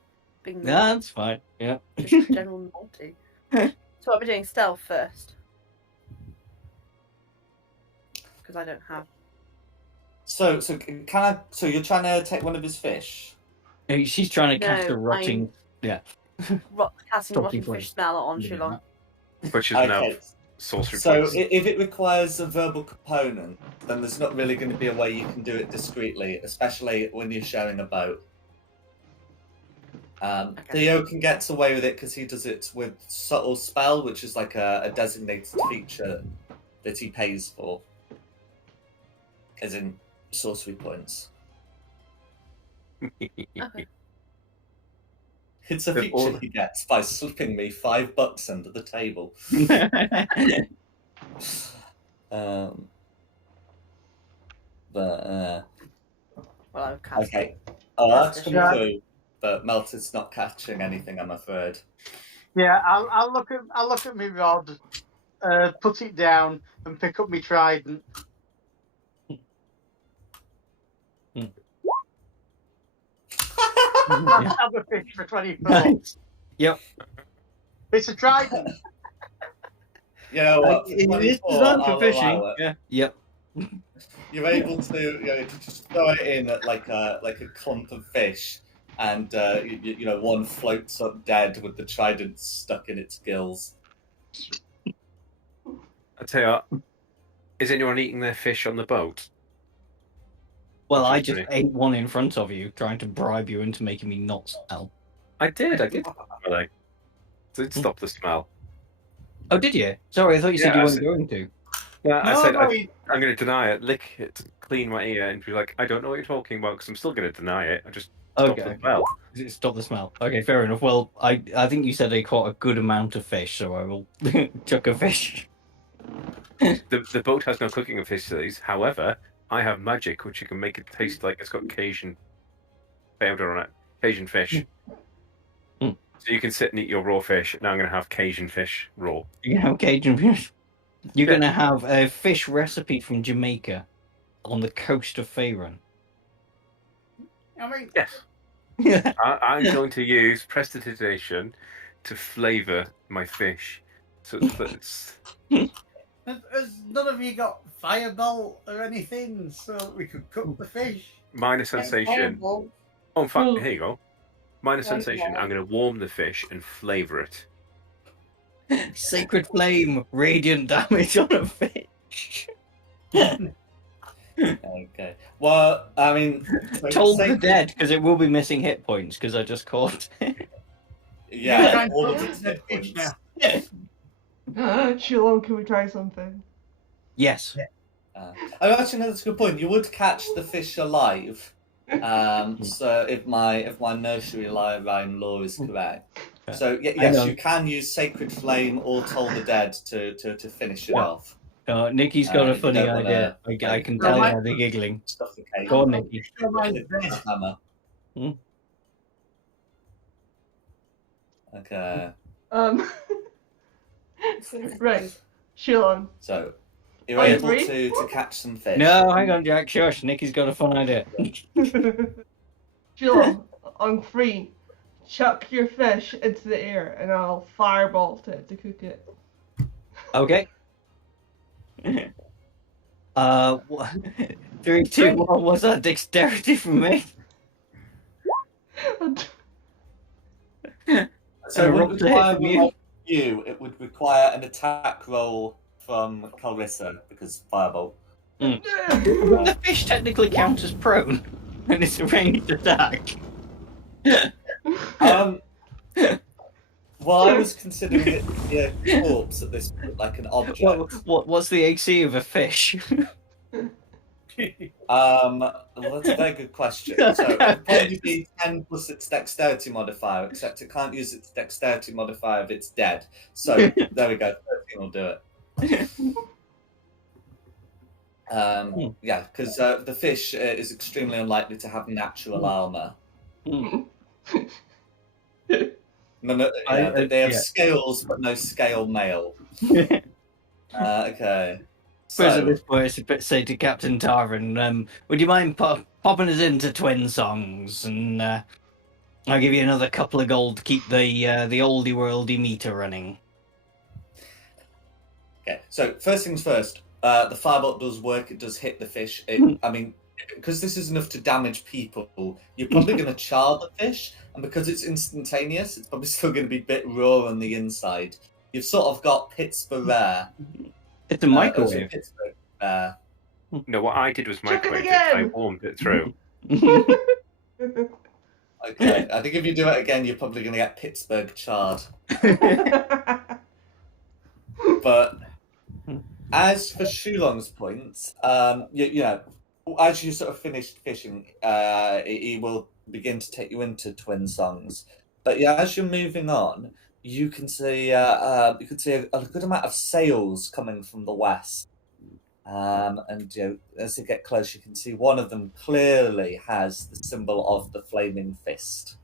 being That's fine. Yeah. just general naughty. So I'll be doing stealth first. Because I don't have. So can I? So you're trying to take one of his fish? She's trying to cast No, a rotting. Casting Stop rotting before fish smell on Shulong. Which is now Okay. sorcery So points. if it requires a verbal component, then there's not really going to be a way you can do it discreetly, especially when you're sharing a boat. Theo can get away with it because he does it with subtle spell, which is like a designated feature that he pays for, as in sorcery points. Okay. It's a But feature all- he gets by slipping me $5 under the table. But Well, I've cast okay. it. Oh, that's That's coming the- through. But Melted not catching anything, I'm afraid. Yeah, I'll look at my rod, put it down, and pick up my trident. Have a fish for 24. Yep. It's a trident. You know what? for It is 24, designed I'll for fishing. allow it. Yeah. Yep. You're able to just throw it in at like a clump of fish, and one floats up dead with the trident stuck in its gills. I tell you what, is anyone eating their fish on the boat? Well, I Just just me. ate one in front of you, trying to bribe you into making me not smell. I did. Really. Did stop the smell. Oh, did you? Sorry, I thought you said Yeah, you I weren't said- going to. Yeah, I No, said no, I'm going to deny it, lick it, clean my ear, and be like, I don't know what you're talking about because I'm still going to deny it. I just stopped Okay. the smell. Stop the smell. Okay, fair enough. Well, I think you said I caught a good amount of fish, so I will chuck a fish. The boat has no cooking facilities. However, I have magic which you can make it taste like it's got Cajun powder on it. Cajun fish. Mm. So you can sit and eat your raw fish. Now I'm going to have Cajun fish raw. You can have Cajun fish. You're Yeah. going to have a fish recipe from Jamaica on the coast of Faerun. I mean, Yes. I'm going to use prestidigitation to flavour my fish. So it's Has none of you got fireball or anything so we could cook the fish? minor sensation. Fireball. Oh, in fact, Well- here you go. Minor Wonderful. sensation. I'm going to warm the fish and flavour it. Sacred flame, radiant damage on a fish. Okay. Well, I mean, so Told the sacred- dead because it will be missing hit points because I just caught it. Yeah, Try and all cook of it its in the hit fish points. now. Shilon, can we try something? Yes. Oh, actually, no, that's a good point. You would catch the fish alive. So if my nursery line law is correct, so yes, you can use Sacred Flame or Toll the Dead to finish it Yeah. off. Nicky's got a If you funny don't idea. wanna, I can like, tell Right. by the giggling. Stuff the cake. Go on, Nicky. Sure, mine's Hit the dead. hammer. Hmm? Okay, Right. Shilon. so you're Are you able free? to catch some fish. No, hang on, Jack. Shush. Nicky's got a fun idea. Shilon, on 3, chuck your fish into the air and I'll firebolt it to cook it. Okay. 3, 2, 1. What's that dexterity from me? So it roll would to hit require from you. you. It would require an attack roll from Clarissa because firebolt. Would the fish technically count as prone when it's a ranged attack? Well, I was considering it to be a corpse at this point, like an object. What's the AC of a fish? Well, that's a very good question. So it would probably be 10 plus its dexterity modifier, except it can't use its dexterity modifier if it's dead. So there we go. 13 will do it. Yeah, because the fish is extremely unlikely to have natural armor. No, yeah, they have scales, but no scale mail. Okay. Suppose So, at this point, it's a bit say to Captain Tarvin, would you mind popping us into twin songs, and I'll give you another couple of gold to keep the oldie worldy meter running. okay. So first things first. The firebolt does work. It does hit the fish. I mean, because this is enough to damage people, you're probably going to char the fish, and because it's instantaneous, it's probably still going to be a bit raw on the inside. You've sort of got Pittsburgh rare. It's a microwave. Pittsburgh No, what I did was Chuck it microwave it. I again! warmed it through. Okay, I think if you do it again, you're probably going to get Pittsburgh charred. But as for Shulong's points, you know, as you sort of finished fishing, he will begin to take you into twin songs. But yeah, as you're moving on, you can see a good amount of sails coming from the west. And you know, as you get close, you can see one of them clearly has the symbol of the flaming fist.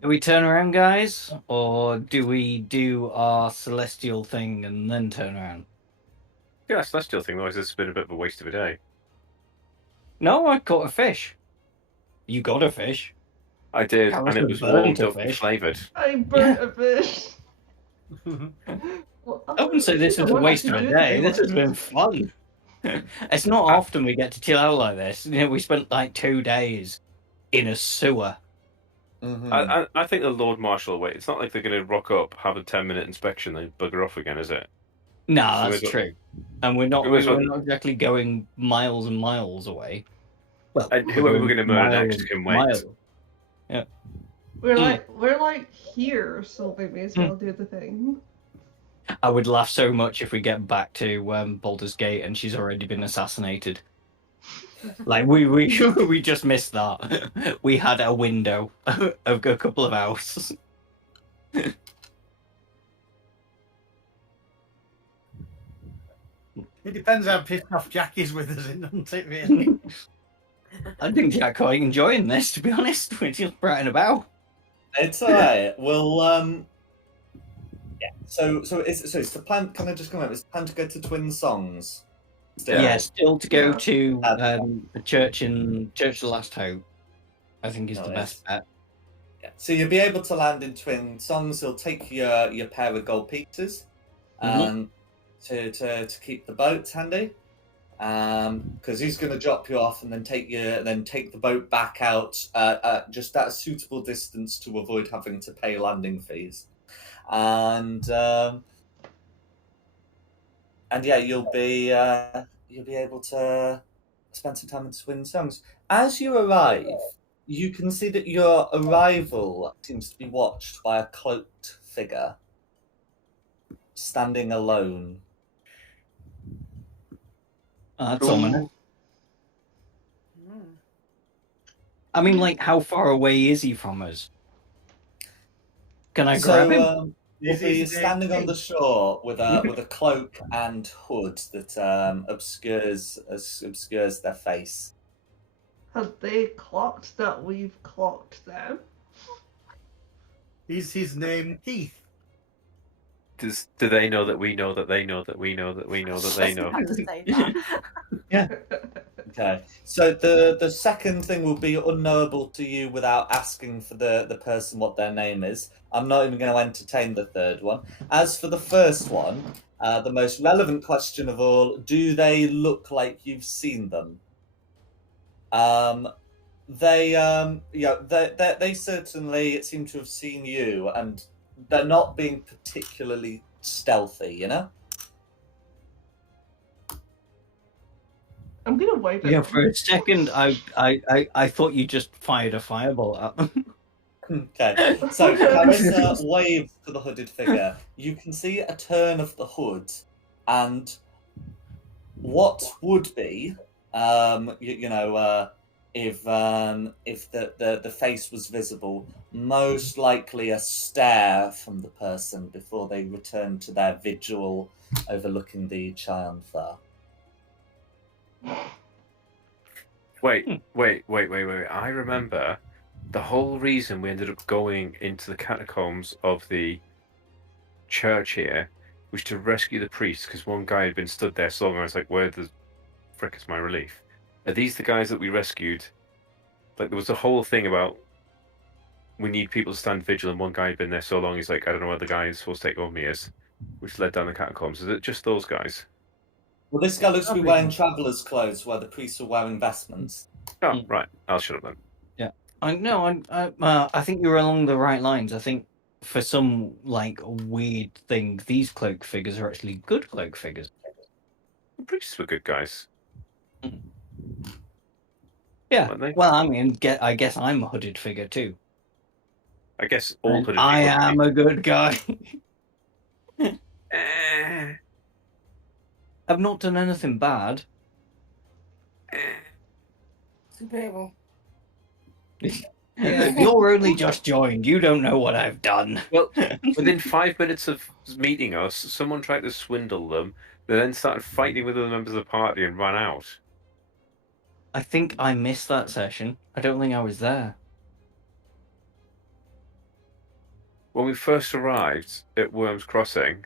Do we turn around, guys, or do we do our celestial thing and then turn around? Yeah, that's celestial thing. Otherwise, it's been a bit of a waste of a day. No, I caught a fish. You got a fish. I did, That and it was burnt warmed a up and fish. flavoured. I burnt a fish. Well, I wouldn't say this is a waste of a day. This has been fun. It's not often we get to chill out like this. You know, we spent like 2 days in a sewer. Mm-hmm. I think the Lord Marshal will wait. It's not like they're going to rock up, have a 10-minute inspection, then bugger off again, is it? No, So that's we've got- true. And we're not we might as well- we're not exactly going miles and miles away. Well, And whoever we're going going to murder miles next can and wait. miles. We're like here, so we may as well do the thing. I would laugh so much if we get back to Baldur's Gate and she's already been assassinated. Like we just missed that. We had a window of a couple of hours. It depends how pissed off Jack is with us, doesn't it, really? I think Jack quite enjoying this, to be honest. We're just prattling about. It's alright. Well, yeah. So it's the plan. Can I just come over? It's the plan to go to Twin Songs. Still. Yeah, still to go Yeah. to the church of the Last Hope. I think is No, the best bet. Yeah. So you'll be able to land in Twin Songs. He'll take your pair of gold pieces, to keep the boats handy. because he's going to drop you off and then take the boat back out just at a suitable distance to avoid having to pay landing fees, and yeah, you'll be able to spend some time in Swing Songs. As you arrive, you can see that your arrival seems to be watched by a cloaked figure standing alone. That's ominous. Mm. I mean, like, how far away is he from us? Can I grab him? You'll Is be his name standing on the Pete? shore with a cloak and hood that obscures their face. Have they clocked that we've clocked them? Is his name Heath? Do they know that we know that they know that we know that we know that they know? Had to say that. Okay, so the second thing will be unknowable to you without asking for the person what their name is. I'm not even going to entertain the third one. As for the first one, the most relevant question of all: do they look like you've seen them? They certainly seem to have seen you, and they're not being particularly stealthy, you know. I'm gonna wave at Yeah, them. for a second, I thought you just fired a fireball at them. Okay, so Carissa waves to the hooded figure. You can see a turn of the hood, and what would be, if the face was visible, most likely a stare from the person before they return to their vigil overlooking the Chianthar. Wait. I remember the whole reason we ended up going into the catacombs of the church here was to rescue the priest, because one guy had been stood there so long. I was like, where the frick is my relief? Are these the guys that we rescued? Like, there was a whole thing about we need people to stand vigil, and one guy had been there so long, he's like, I don't know where the guy is supposed to take over me is, which led down the catacombs. Is it just those guys? Well, this guy looks to be wearing traveller's clothes, where the priests are wearing vestments. Oh, right. I'll shut up then. I think you're along the right lines. I think for some like weird thing, these cloak figures are actually good cloak figures. The priests were good guys. Yeah. Weren't they? Well, I mean, I guess I'm a hooded figure too. I guess all And hooded I people. am a good guy. I've not done anything bad. It's debatable. You're only just joined. You don't know what I've done. Well, within 5 minutes of meeting us, someone tried to swindle them. They then started fighting with other members of the party and ran out. I think I missed that session. I don't think I was there. When we first arrived at Worms Crossing,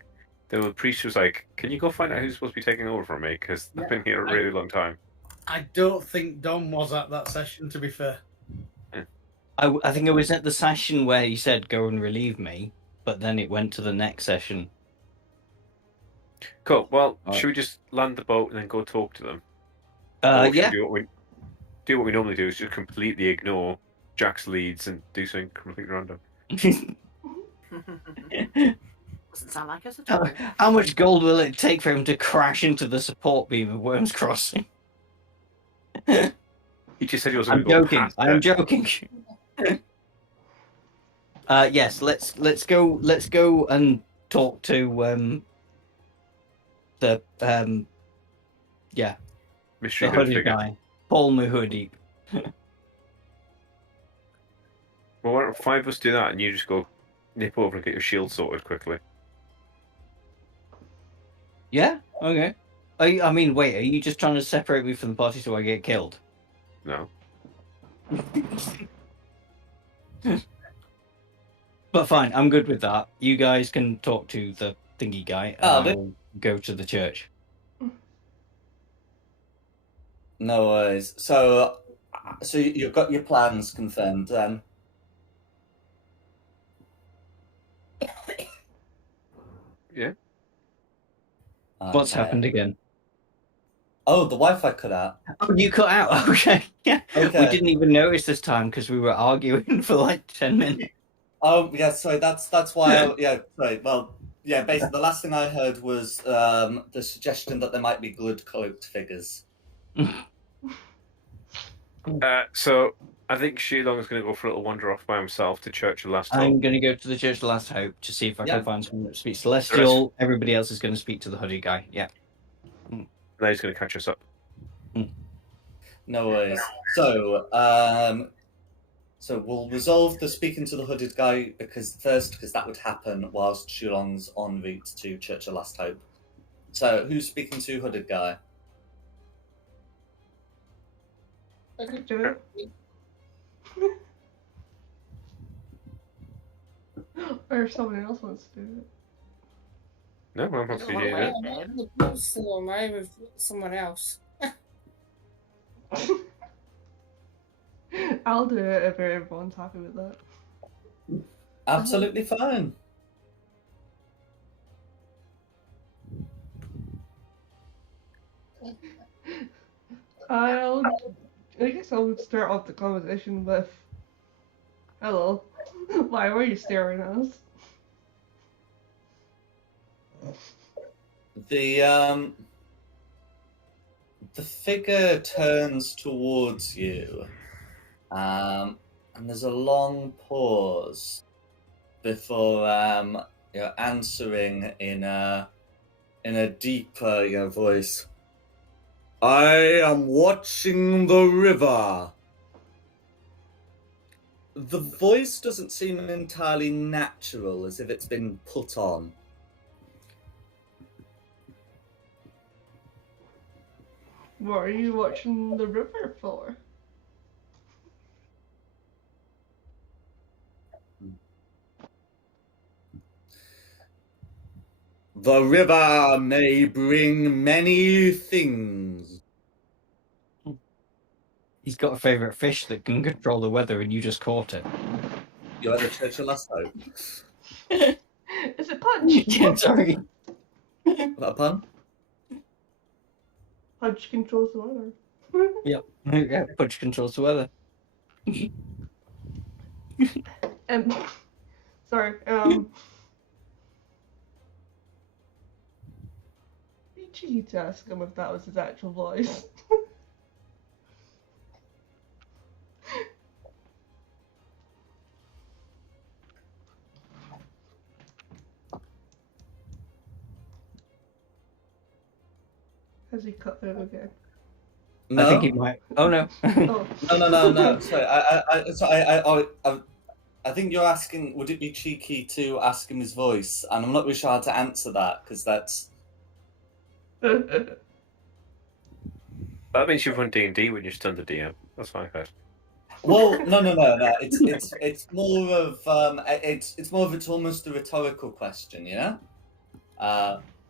the priest was like, "Can you go find out who's supposed to be taking over from me? Because I've been here a really long time." I don't think Dom was at that session, to be fair. I think it was at the session where he said, go and relieve me, but then it went to the next session. Cool. Well, Right. should we just land the boat and then go talk to them? Or should Yeah. we do what we normally do, is just completely ignore Jack's leads and do something completely random. Doesn't sound like us at all. How much gold will it take for him to crash into the support beam of Worms Crossing? He just said he wasn't I'm going to go joking. past I'm it. joking. Yes, let's go and talk to the Mystery the hood hooded figure. guy, Paul Muhoody. Well, why don't 5 of us do that, and you just go nip over and get your shield sorted quickly. Yeah. Okay. I mean, wait. Are you just trying to separate me from the party so I get killed? No. But fine, I'm good with that. You guys can talk to the thingy guy, and I'll go to the church. No worries. So you've got your plans confirmed then? Yeah. What's happened again? Oh, the Wi-Fi cut out. Oh, you cut out. Okay. Yeah. Okay. We didn't even notice this time because we were arguing for like 10 minutes. Oh, yeah, sorry, that's why yeah, sorry. Well, yeah, basically the last thing I heard was the suggestion that there might be blood-cloaked figures. So I think Shilong's going to go for a little wander off by himself to Church of Last I'm Hope. going to go to the Church of Last Hope to see if I Yeah. can find someone that speaks Celestial. Everybody else is going to speak to the hoodie guy. Yeah. Then he's going to catch us up. No worries. So, so we'll resolve the speaking to the hooded guy because that would happen whilst Shulong's en route to Church of Last Hope. So, who's speaking to hooded guy? I could do it. Or if someone else wants to do it. No, I'm happy to do that. The boat's still on my with someone else. I'll do it if everyone's happy with that. Absolutely fine. I guess I'll start off the conversation with, "Hello, why were you staring at us?" The figure turns towards you, and there's a long pause before you're answering in a deeper voice. I am watching the river. The voice doesn't seem entirely natural, as if it's been put on. What are you watching the river for? The river may bring many things. He's got a favourite fish that can control the weather, and you just caught it. You're at the Church of Last Hope. Is it Punch? Yeah, sorry. Was that a pun? Punch controls the weather. Yep. Yeah, Punch controls the weather. Sorry. Be cheeky to ask him if that was his actual voice. Has he cut through again? No. I think he might. Oh no. Oh. No. Sorry, I think you're asking, would it be cheeky to ask him his voice? And I'm not really sure how to answer that, because that's... That means you've run D&D when you're stunned the DM. That's fine, guys. Well, no. It's more of it's almost a rhetorical question, yeah.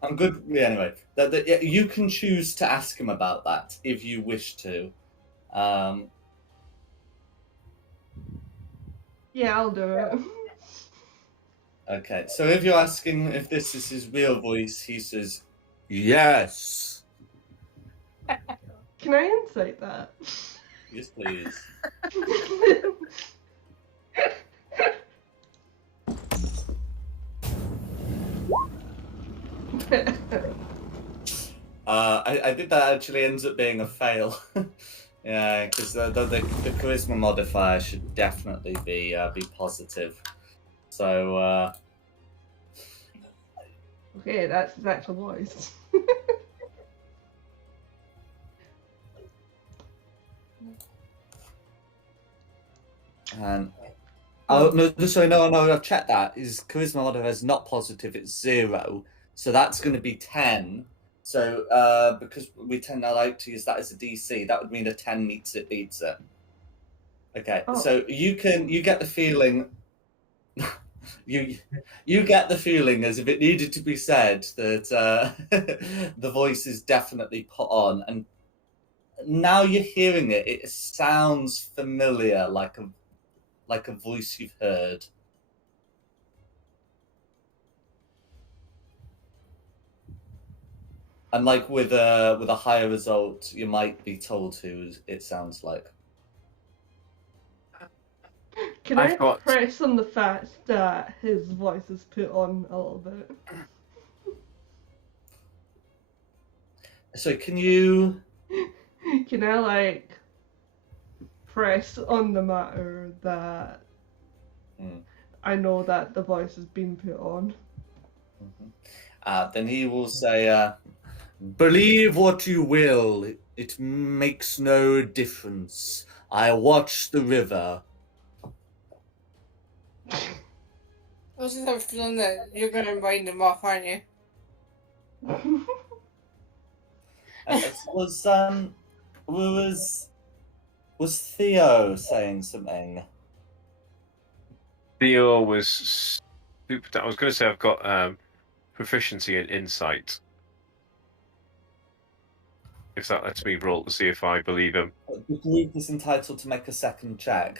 I'm good. Yeah, anyway, you can choose to ask him about that if you wish to. Yeah, I'll do it. Okay, so if you're asking if this is his real voice, he says, "Yes." Can I insight that? Yes, please. I think that actually ends up being a fail. Yeah, because the charisma modifier should definitely be positive. So Okay, that's his actual voice. and oh no, sorry, no, I've checked that. His charisma modifier is not positive; it's 0. So that's going to be 10. So because we tend to like to use that as a DC, that would mean a 10 meets it, beats it. Okay, Oh. so you get the feeling. You get the feeling, as if it needed to be said, that the voice is definitely put on, and now you're hearing it. It sounds familiar, like a voice you've heard. And like with a higher result, you might be told who it sounds like. Can I've I got- press on the fact that his voice is put on a little bit? So can you? Can I like press on the matter that I know that the voice has been put on? Then he will say, "Believe what you will. It makes no difference. I watch the river." I was just have a feeling that you're going to wind him off, aren't you? Was Theo saying something? Theo was stupid. I was going to say I've got proficiency in insight. If that lets me roll to see if I believe him. The group is entitled to make a second check.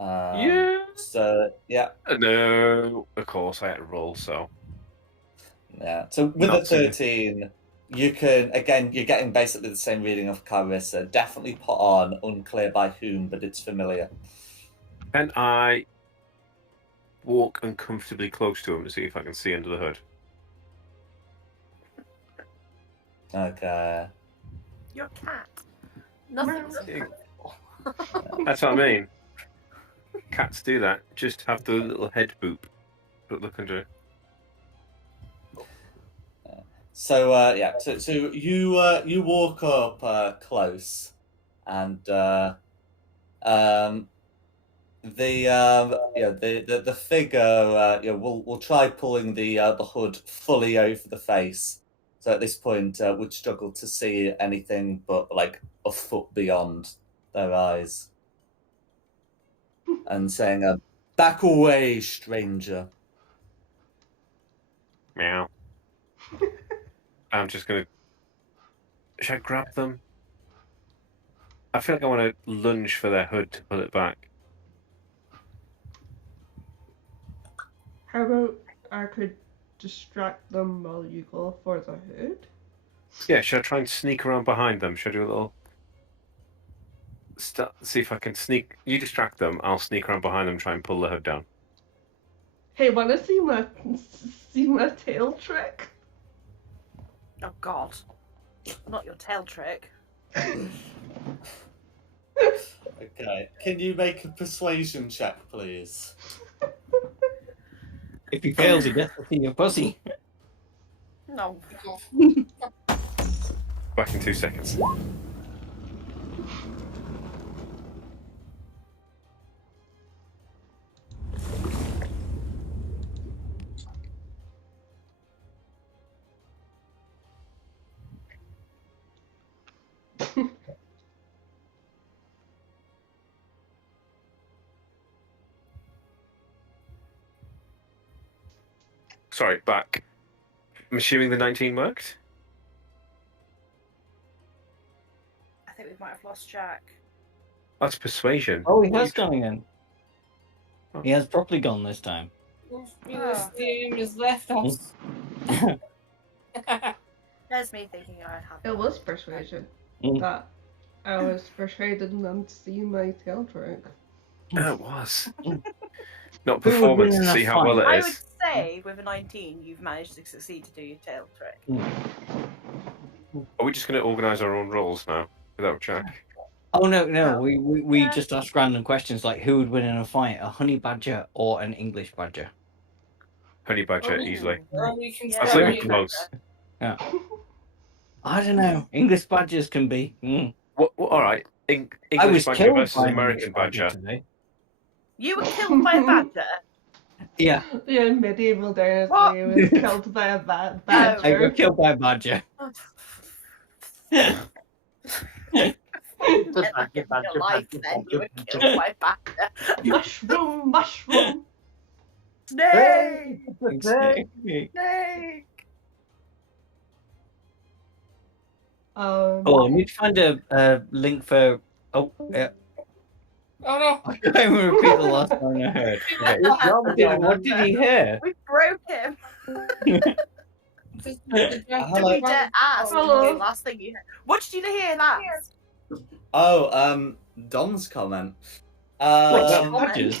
Yeah. So yeah. No, of course I had to roll. So Yeah. So with Not a 13, you can you're getting basically the same reading of Carissa. Definitely put on, unclear by whom, but it's familiar. Can I walk uncomfortably close to him to see if I can see under the hood? Okay. You're a cat. Nothing's That's what I mean. Cats do that. Just have the little head boop, but look under. So so you walk up close, and the figure will try pulling the hood fully over the face. So at this point, would struggle to see anything but like a foot beyond their eyes, and saying, "Back away, stranger." Meow. I'm just gonna. Should I grab them? I feel like I want to lunge for their hood to pull it back. How about I could distract them while you go for the hood? Yeah, should I try and sneak around behind them? Should I do a little? See if I can sneak. You distract them. I'll sneak around behind them, try and pull the hood down. Hey, wanna see my tail trick? Oh God! Not your tail trick. Okay. Can you make a persuasion check, please? If he fails, he gets to see your pussy. No. Back in 2 seconds. Sorry, back. I'm assuming the 19 worked? I think we might have lost Jack. That's persuasion. Oh, he What has you- gone again. He has properly gone this time. This game has left us. There's me thinking I have. It was persuasion Mm. that I was persuaded them to see my tail trick. It was. Not Who would win performance to in a see how well it I is. would say with a 19, you've managed to succeed to do your tail trick. Are we just going to organise our own roles now without Jack? Oh no, No. we Yeah. just ask random questions like who would win in a fight, a honey badger or an English badger? Honey badger, Ooh. easily. Or we can Yeah, I'd try say honey we're and- close. I don't know. English badgers can be. What, all right. I English was badger killed versus by an American English badger badger. today. You were killed by a badger. Yeah, Yeah, in medieval days, What? he was killed by a I badger. got killed by a badger. Never give me your life then. You were killed by a badger. Mushroom, mushroom. Snake! Exactly. Snake! Oh, I need to find a link for. Oh, yeah. Oh no! I can't even repeat the last one I heard. Okay. What did he hear? We broke him. Hello. We dare ask Hello. the last thing you heard. What did you hear last? Oh, Don's comment. Badgers.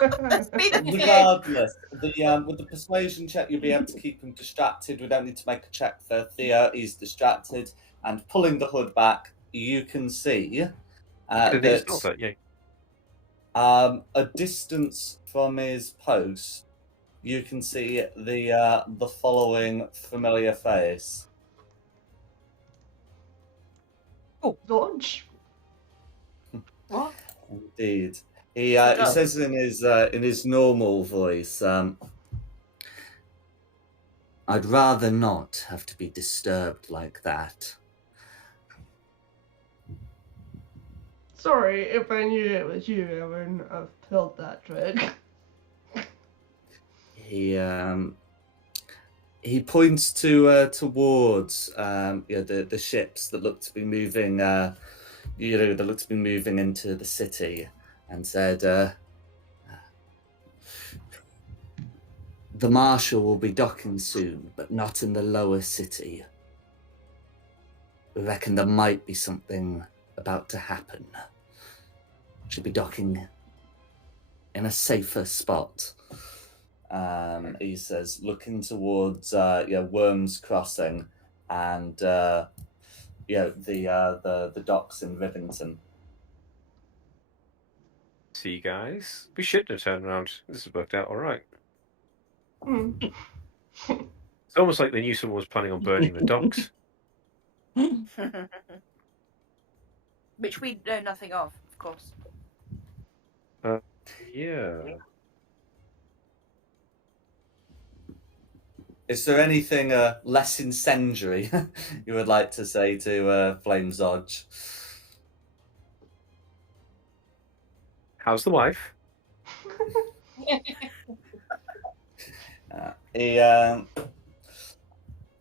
Regardless, with the persuasion check, you'll be able to keep him distracted. We don't need to make a check for Theo. He's distracted. And pulling the hood back, you can see that Yeah. a distance from his post, you can see the following familiar face. Dodge. What? Indeed, he says in his normal voice, "I'd rather not have to be disturbed like that." Sorry, if I knew it was you, I wouldn't have pulled that trick. He points towards the ships that look to be moving that look to be moving into the city, and said, "The Marshal will be docking soon, but not in the lower city. We reckon there might be something about to happen. Should be docking in a safer spot." He says, looking towards Worms Crossing and the docks in Rivington. See, guys, we shouldn't have turned around. This has worked out all right. It's almost like they knew someone was planning on burning the docks. Which we know nothing of course. Yeah. Is there anything less incendiary you would like to say to Flame Zodge? How's the wife?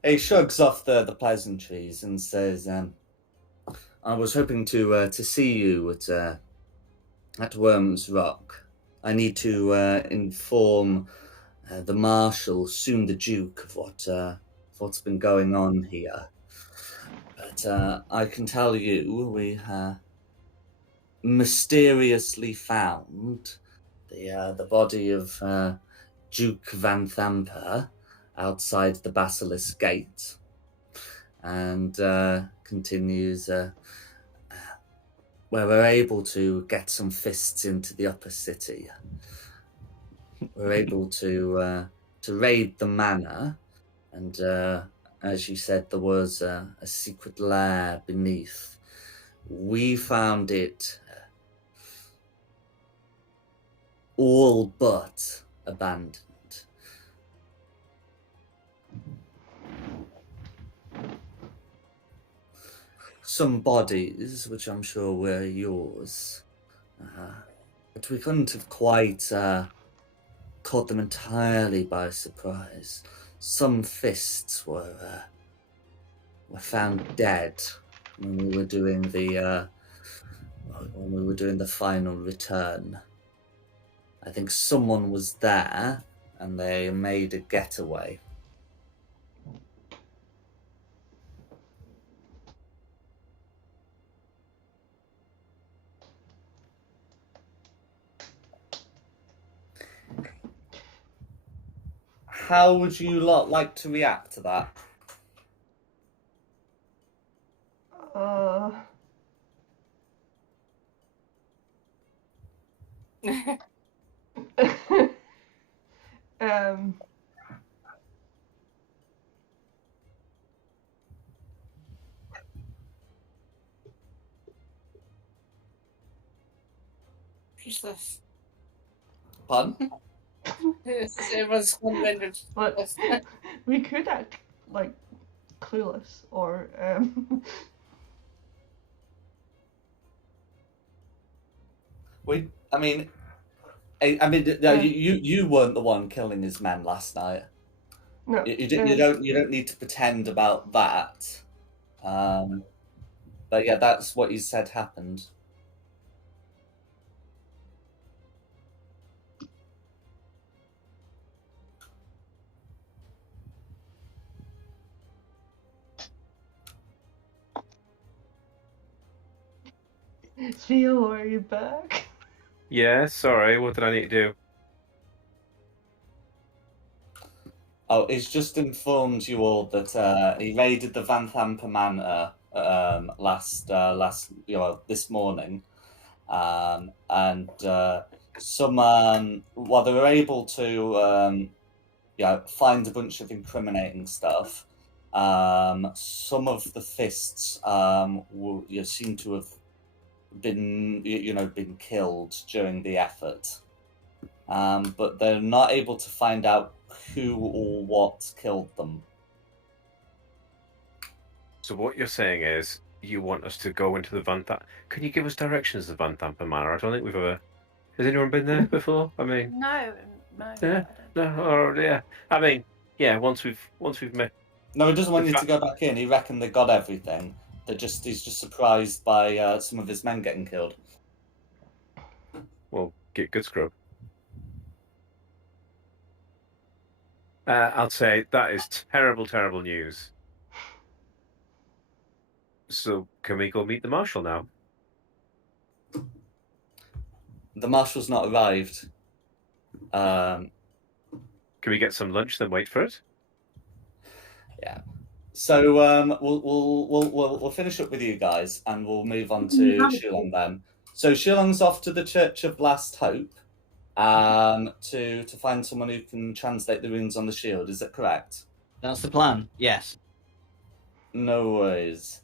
He shrugs off the pleasantries and says, "I was hoping to see you at Worms Rock. I need to inform the Marshal, soon the Duke, of what's been going on here. But I can tell you, we mysteriously found the body of Duke Van Thamper outside the Basilisk Gate," and continues, "where we're able to get some fists into the upper city. We're able to raid the manor, and as you said, there was a secret lair beneath. We found it all but abandoned. Some bodies, which I'm sure were yours, but we couldn't have quite caught them entirely by surprise. Some fists were found dead when we were doing the final return. I think someone was there, and they made a getaway." How would you lot like to react to that? Useless. Pardon? Everyone's rendered. But we could act like clueless, or You weren't the one killing his men last night. no. You don't need to pretend about that. But yeah, that's what you said happened. Theo, are you back? Yeah, sorry. What did I need to do? Oh, he's just informed you all that he raided the Van Thamper Manor this morning, and while they were able to find a bunch of incriminating stuff, some of the fists seem to have been killed during the effort, but they're not able to find out who or what killed them. So what you're saying is you want us to go into the Van Thamper... Can you give us directions to the Van Thamper Manor? I don't think we've ever... Has anyone been there before? I mean... No. Yeah? No? Oh, yeah. I mean, yeah, once we've met... No, he doesn't want you to go back in. He reckoned they got everything. He's just surprised by some of his men getting killed. Well, get good scrub. I'll say that is terrible, terrible news. So, can we go meet the Marshal now? The Marshal's not arrived. Can we get some lunch, then wait for it? Yeah. So we'll finish up with you guys, and we'll move on to Shilong then. So Shilong's off to the Church of Last Hope, to find someone who can translate the runes on the shield. Is that correct? That's the plan. Yes. No worries.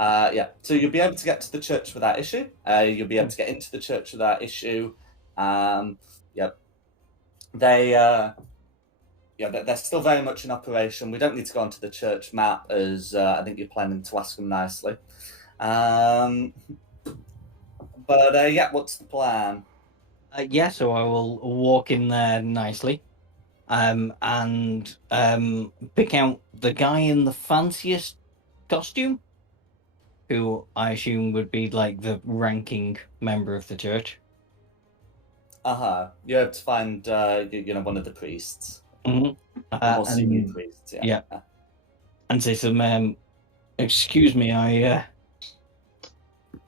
Yeah. So you'll be able to get to the church without issue. You'll be able to get into the church without issue. Yep. They're still very much in operation. We don't need to go onto the church map, as I think you're planning to ask them nicely. But what's the plan? So I will walk in there nicely, and pick out the guy in the fanciest costume, who I assume would be like the ranking member of the church. You have to find one of the priests. Mm-hmm. More senior priests. Yeah. And say some. Excuse me,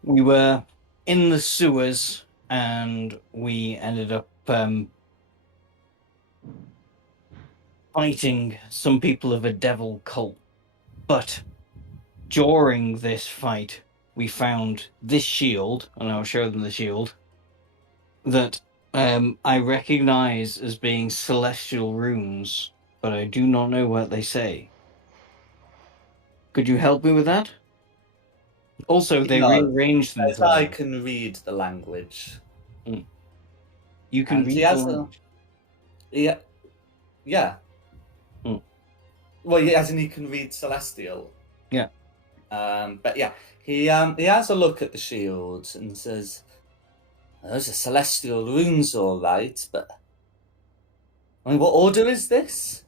we were in the sewers and we ended up fighting some people of a devil cult. But during this fight, we found this shield, and I'll show them the shield, that I recognize as being celestial runes, but I do not know what they say. Could you help me with that? Also, they rearranged them. As I can read the language. You can and read he has the language? Yeah. Well, as in he can read celestial. Yeah. But yeah, he has a look at the shields and says, "Those are celestial runes, all right, but I mean, what order is this?"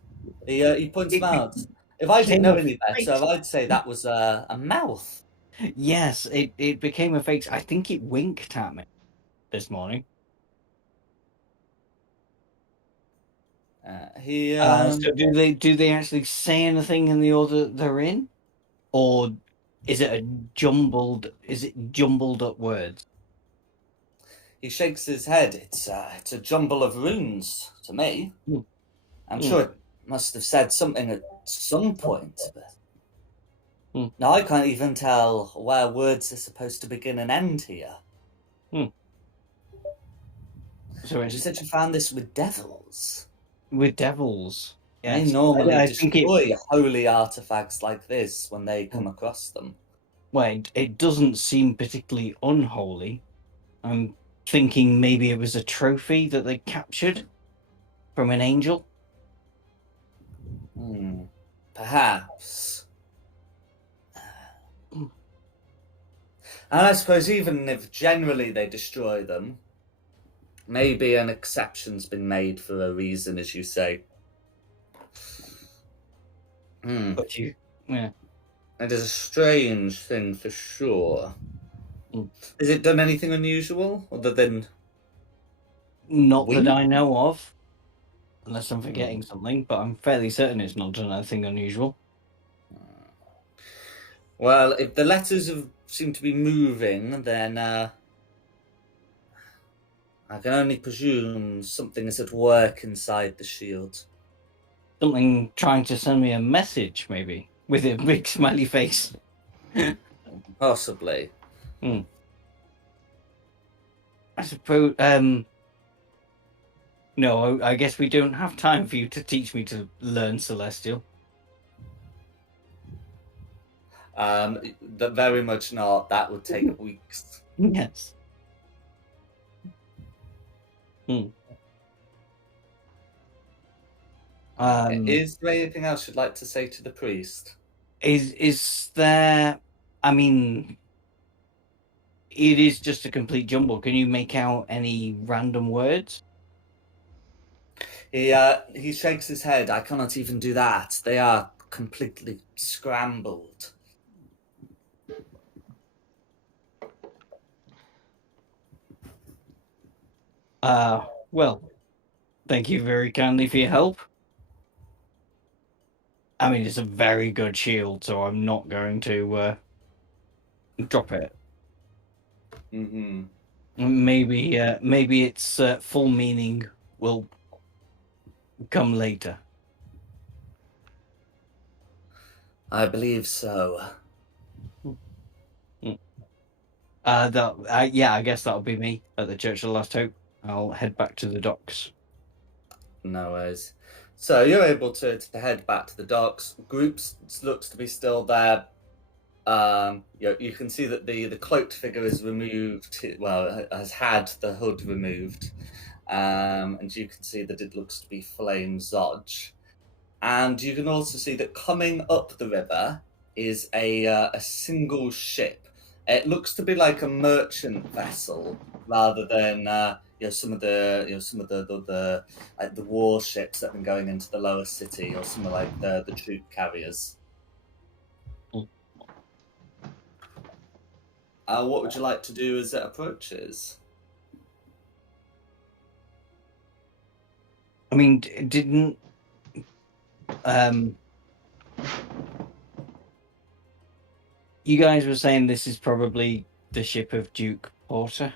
He points them out. If I didn't know any better, I'd say that was a mouth. Yes, it became a fake. I think it winked at me this morning. So do they actually say anything in the order they're in, or is it jumbled up words? He shakes his head. It's a jumble of runes to me. I'm sure it must have said something at some point, but now I can't even tell where words are supposed to begin and end here. So you said you found this with devils? With devils, yes. They normally destroy holy artifacts like this when they come across them. Well, it doesn't seem particularly unholy. I'm thinking maybe it was a trophy that they captured from an angel. Perhaps. And I suppose even if generally they destroy them, maybe an exception's been made for a reason, as you say. But it is a strange thing for sure. Has it done anything unusual other than... Not that I know of. Unless I'm forgetting something, but I'm fairly certain it's not done anything unusual. Well, if the letters seem to be moving, then I can only presume something is at work inside the shield. Something trying to send me a message, maybe, with a big smiley face. Possibly. I suppose. No, I guess we don't have time for you to teach me to learn Celestial. Very much not. That would take weeks. Yes. Is there anything else you'd like to say to the priest? Is there? I mean, it is just a complete jumble. Can you make out any random words? He shakes his head. I cannot even do that. They are completely scrambled. Well, thank you very kindly for your help. I mean, it's a very good shield, so I'm not going to drop it. Mm-hmm. Maybe its full meaning will come later. I believe so. I guess that'll be me at the Church of the Last Hope. I'll head back to the docks. No worries. So you're able to head back to the docks. Groups looks to be still there. You can see that the cloaked figure is removed. Well, has had the hood removed, and you can see that it looks to be Flame Zodge. And you can also see that coming up the river is a single ship. It looks to be like a merchant vessel rather than some of the like the warships that have been going into the lower city, or some of like the troop carriers. What would you like to do as it approaches? I mean, didn't you guys were saying this is probably the ship of Duke Porter?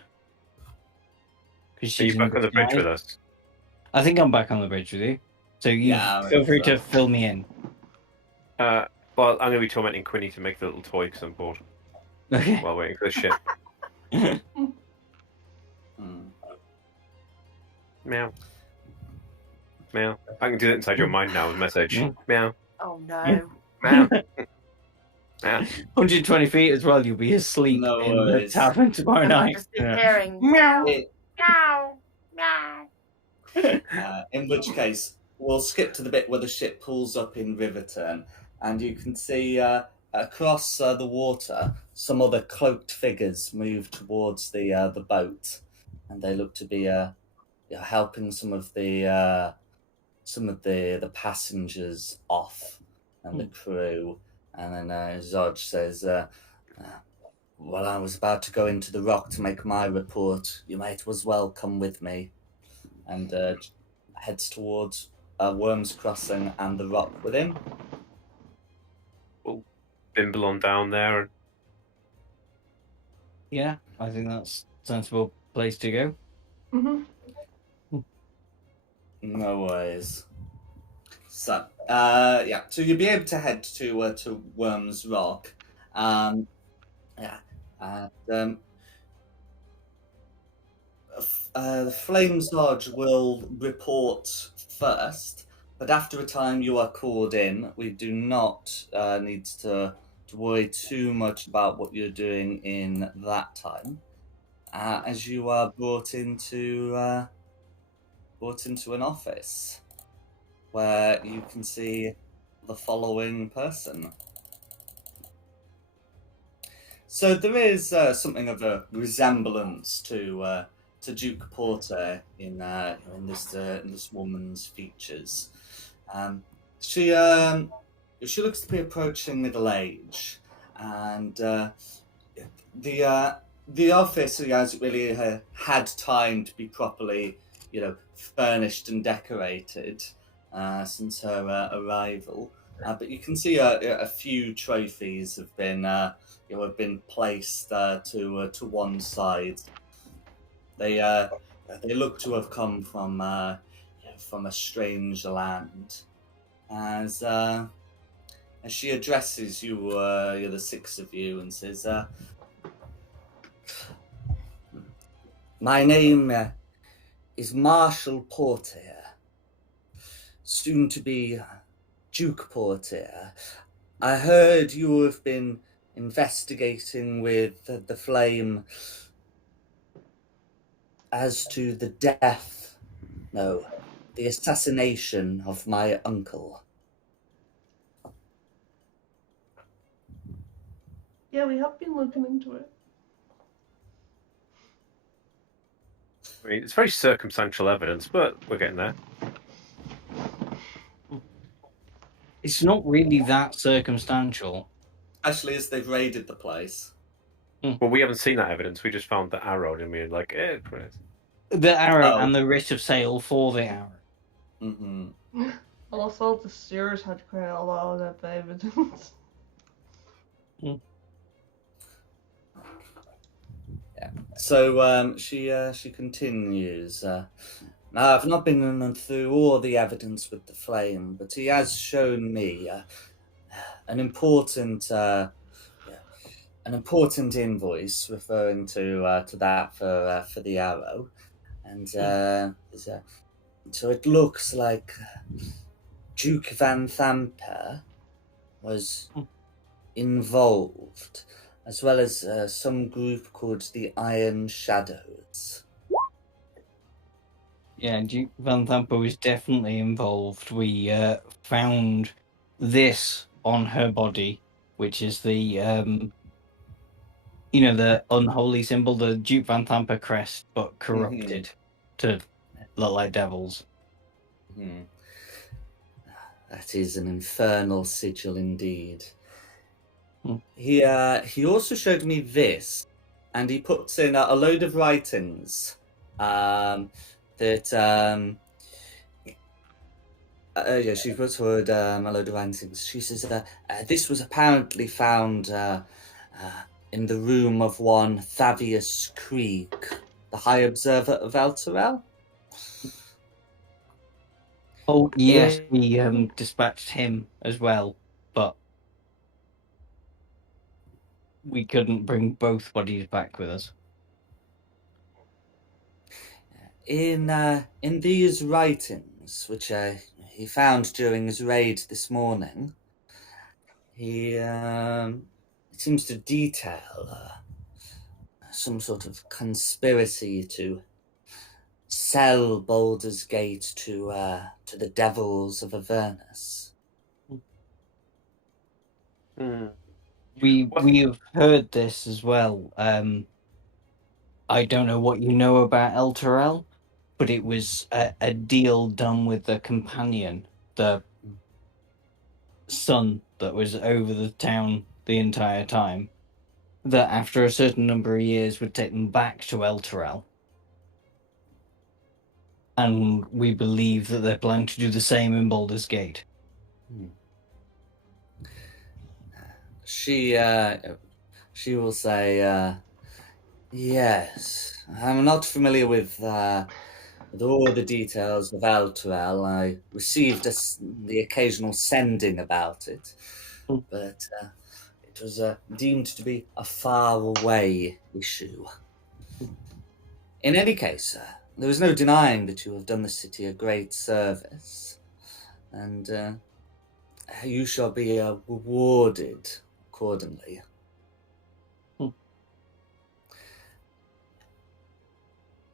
Are you back on the bridge with us? I think I'm back on the bridge with you. So feel free to fill me in. Well, I'm going to be tormenting Quinny to make the little toy because I'm bored. Okay. While waiting for the ship. Meow. Meow. I can do that inside your mind now with a message. Meow. Oh no. Meow. Meow. 120 feet as well, you'll be asleep No in the worries. tavern tomorrow And I'm night. just hearing meow, meow, meow. In which case, we'll skip to the bit where the ship pulls up in Riverton, and you can see across the water some other cloaked figures move towards the boat, and they look to be helping some of the passengers off and the crew. And then Zodge says, "Well, I was about to go into the rock to make my report. You might as well come with me." And heads towards Worms Crossing and the rock with him. We'll bimble on down there. And... Yeah, I think that's a sensible place to go. Mm-hmm. No worries. So, so you'll be able to head to Worms Rock. The Flame Zodge will report first, but after a time you are called in. We do not need to worry too much about what you're doing in that time, as you are brought into an office where you can see the following person. So there is something of a resemblance to Duke Porter in this woman's features. She looks to be approaching middle age, and the office hasn't really had time to be properly, furnished and decorated since her arrival. But you can see a few trophies have been placed to one side. They they look to have come from a strange land. As she addresses you, the six of you, and says, "My name is Marshal Portier, soon to be Duke Portier. I heard you have been investigating with the Flame as to the the assassination of my uncle." Yeah, we have been looking into it. I mean, it's very circumstantial evidence, but we're getting there. It's not really that circumstantial. Especially as they've raided the place. Well, we haven't seen that evidence. We just found the arrow, and we were like, The arrow Oh. and the writ of sale for the arrow. Mm-hmm. Also, the steers had quite a lot of evidence. So she continues. Now, I've not been through all the evidence with the Flame, but he has shown me an important invoice referring to that for the arrow, and so it looks like Duke Van Thamper was involved, as well as some group called the Iron Shadows. Yeah, Duke Van Thamper was definitely involved. We found this on her body, which is the the unholy symbol, the Duke Van Thamper crest, but corrupted to look like devils. Hmm. That is an infernal sigil indeed. He also showed me this, and he puts in a load of writings she puts forward a load of writings. She says this was apparently found in the room of one Thavius Krieg, the High Observer of Elturel. Oh, yes, we dispatched him as well, but we couldn't bring both bodies back with us. In these writings, which he found during his raid this morning, he seems to detail some sort of conspiracy to sell Baldur's Gate to the devils of Avernus. We have heard this as well. I don't know what you know about Elturel, but it was a deal done with the companion, the son that was over the town the entire time, that after a certain number of years would take them back to Elturel. And we believe that they're planning to do the same in Baldur's Gate. She will say, yes, I'm not familiar with all the details of Elturel. I received the occasional sending about it, but it was deemed to be a far-away issue. In any case, there is no denying that you have done the city a great service, and you shall be rewarded accordingly.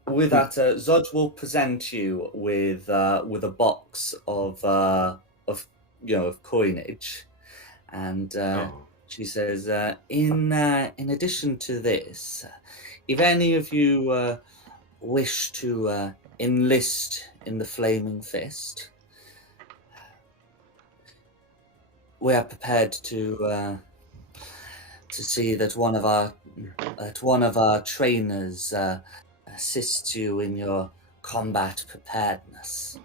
With that, Zod will present you with a box of coinage, and she says, in addition to this, if any of you wish to enlist in the Flaming Fist, we are prepared to see that one of our trainers assists you in your combat preparedness.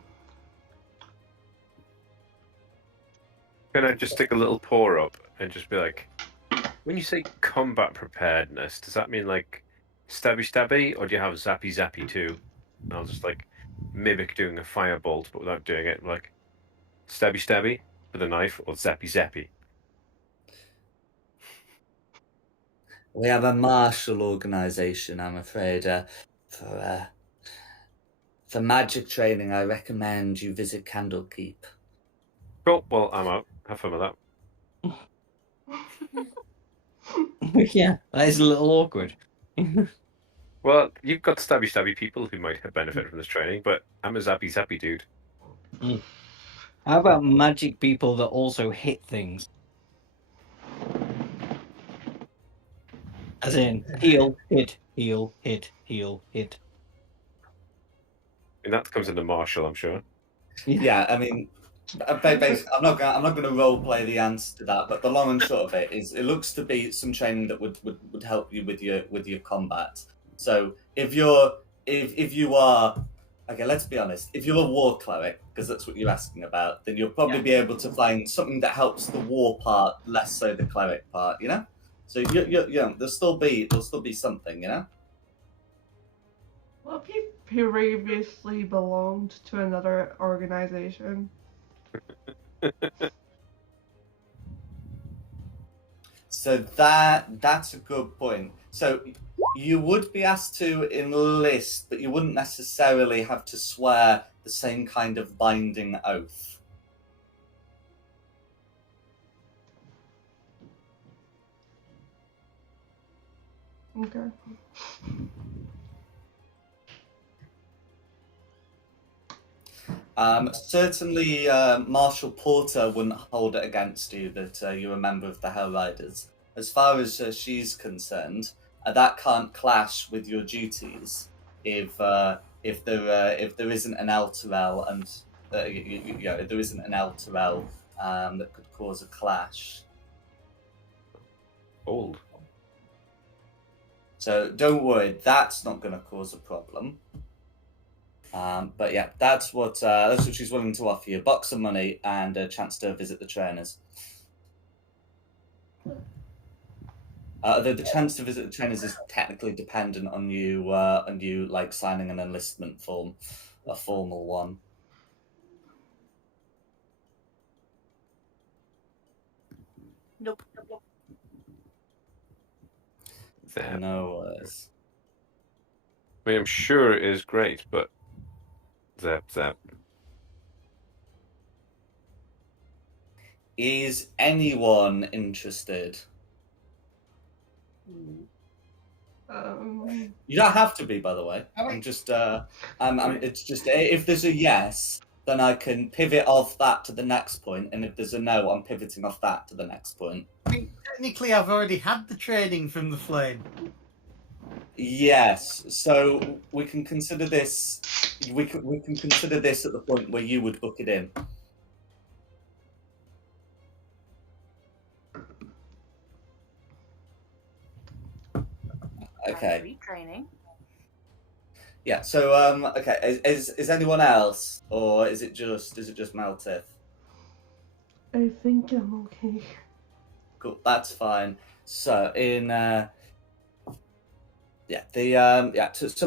Can I just stick a little paw up and just be like, when you say combat preparedness, does that mean like stabby stabby, or do you have zappy zappy too? And I'll just like mimic doing a firebolt, but without doing it. Like stabby stabby with a knife, or zappy zappy. We have a martial organization, I'm afraid. For magic training, I recommend you visit Candlekeep. Cool. Well, I'm out. Have fun with that. Yeah, that is a little awkward. Well, you've got stabby stabby people who might have benefit from this training, but I'm a zappy zappy dude. How about magic people that also hit things? As in, heal, hit, heal, hit, heal, hit. And that comes into martial, I'm sure. Yeah, I mean, basically, I'm not gonna role play the answer to that, but the long and short of it is, it looks to be some training that would help you with your combat. So if you are, okay, let's be honest, if you're a war cleric, because that's what you're asking about, then you'll probably be able to find something that helps the war part, less so the cleric part, you know. So you there'll still be something, you know. What if you previously belonged to another organization? So that's a good point. So you would be asked to enlist, but you wouldn't necessarily have to swear the same kind of binding oath. Okay. Certainly, Marshal Porter wouldn't hold it against you that you're a member of the Hell Riders. As far as she's concerned, that can't clash with your duties if there isn't an Elturel and if there isn't an Elturel that could cause a clash. Old. So don't worry, that's not going to cause a problem. But yeah, that's what she's willing to offer you: a box of money and a chance to visit the trainers. The chance to visit the trainers is technically dependent on you like signing an enlistment form, a formal one. Nope. No worries. I mean, I'm sure it is great, but zap zap. Is anyone interested? You don't have to be, by the way. I'm just it's just, if there's a yes, then I can pivot off that to the next point, and if there's a no, I'm pivoting off that to the next point. I mean, technically, I've already had the training from the flame. Yes, so we can consider this. We can consider this at the point where you would book it in. Okay. Retraining. Yeah. So okay. Is anyone else, or is it just Maltith? I think I'm okay. Cool. That's fine. So in so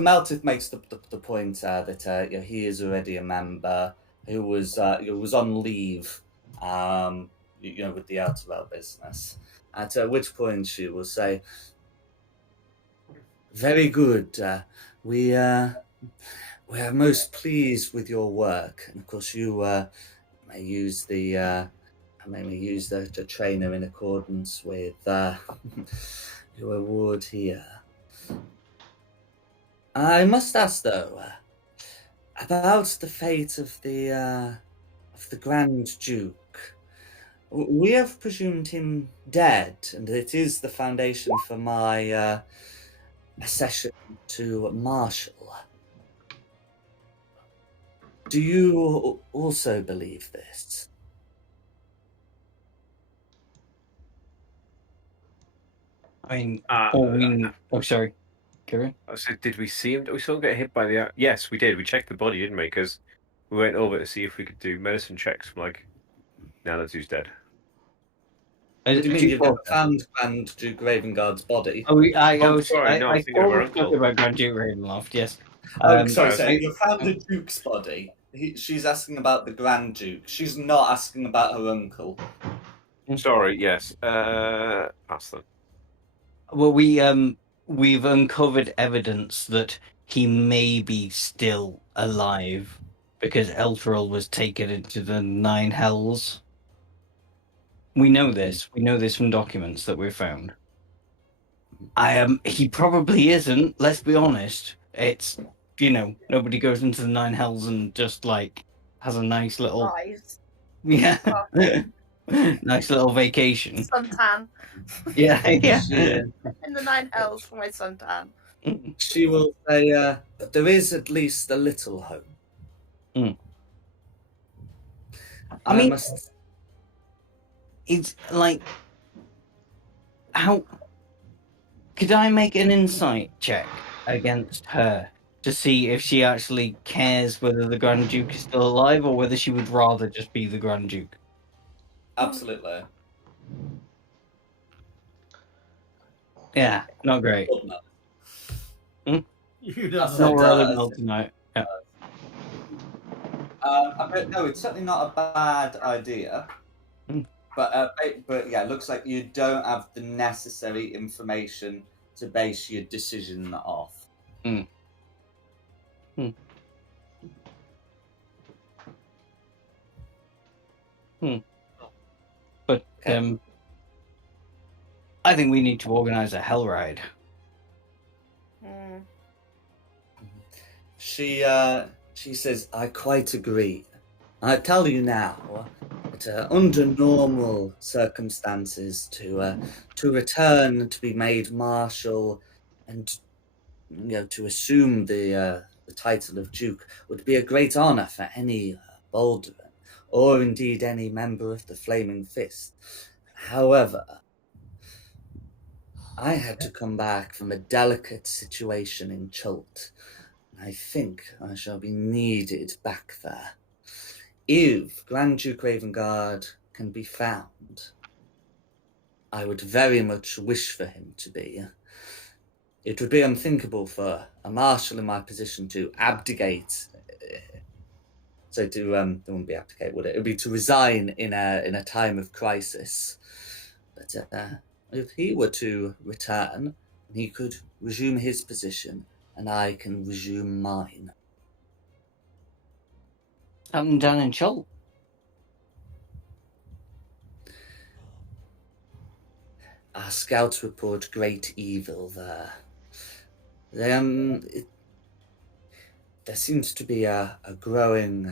Meltith makes the point that he is already a member who was on leave, with the Outerwell business. At which point she will say, "Very good. We are most pleased with your work, and of course you may use the trainer in accordance with your award here." I must ask, though, about the fate of the Grand Duke. We have presumed him dead, and it is the foundation for my accession to Marshal. Do you also believe this? I mean, oh, sorry. Kieran? So did we see him? Did we still get hit by the? Yes, we did. We checked the body, didn't we? Because we went over to see if we could do medicine checks. Like, now that he's dead. What do you mean you've found Grand Duke Ravengard's body? Oh, sorry, no, I'm thinking of our uncle. About Grand Duke Ravenloft, yes. Sorry. You found the Duke's body. She's asking about the Grand Duke. She's not asking about her uncle. Sorry, yes. Pass them. Well, we've uncovered evidence that he may be still alive because Elturel was taken into the Nine Hells. We know this. We know this from documents that we've found. He probably isn't. Let's be honest. It's nobody goes into the Nine Hells and just like has a nice little Rise. nice little vacation. Suntan. Yeah. In the Nine Hells for my suntan. She will say, there is at least a little hope. I mean, it's like, how could I make an insight check against her to see if she actually cares whether the Grand Duke is still alive or whether she would rather just be the Grand Duke? Absolutely. Yeah, not great. You That's don't not relevant tonight. Yeah. No, it's certainly not a bad idea. But yeah, it looks like you don't have the necessary information to base your decision off. But I think we need to organize a hell ride. She says, I quite agree. I tell you now that under normal circumstances, to return to be made marshal and to assume the title of duke would be a great honor for any Baldwin, or indeed any member of the Flaming Fist. However, I had to come back from a delicate situation in Chult. I think I shall be needed back there. If Grand Duke Ravengard can be found, I would very much wish for him to be. It would be unthinkable for a marshal in my position to abdicate. So it wouldn't be abdicate, would it? It would be to resign in a time of crisis. But if he were to return, he could resume his position, and I can resume mine. Something done in Chult. Our scouts report great evil there. There seems to be a growing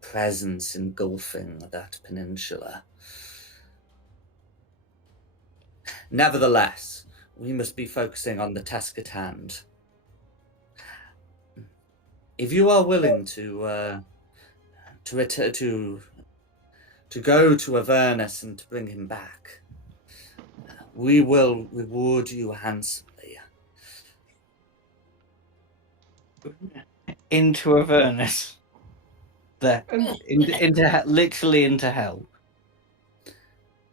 presence engulfing that peninsula. Nevertheless, we must be focusing on the task at hand. If you are willing to go to Avernus and to bring him back, we will reward you handsomely. Into Avernus. There. Literally into hell.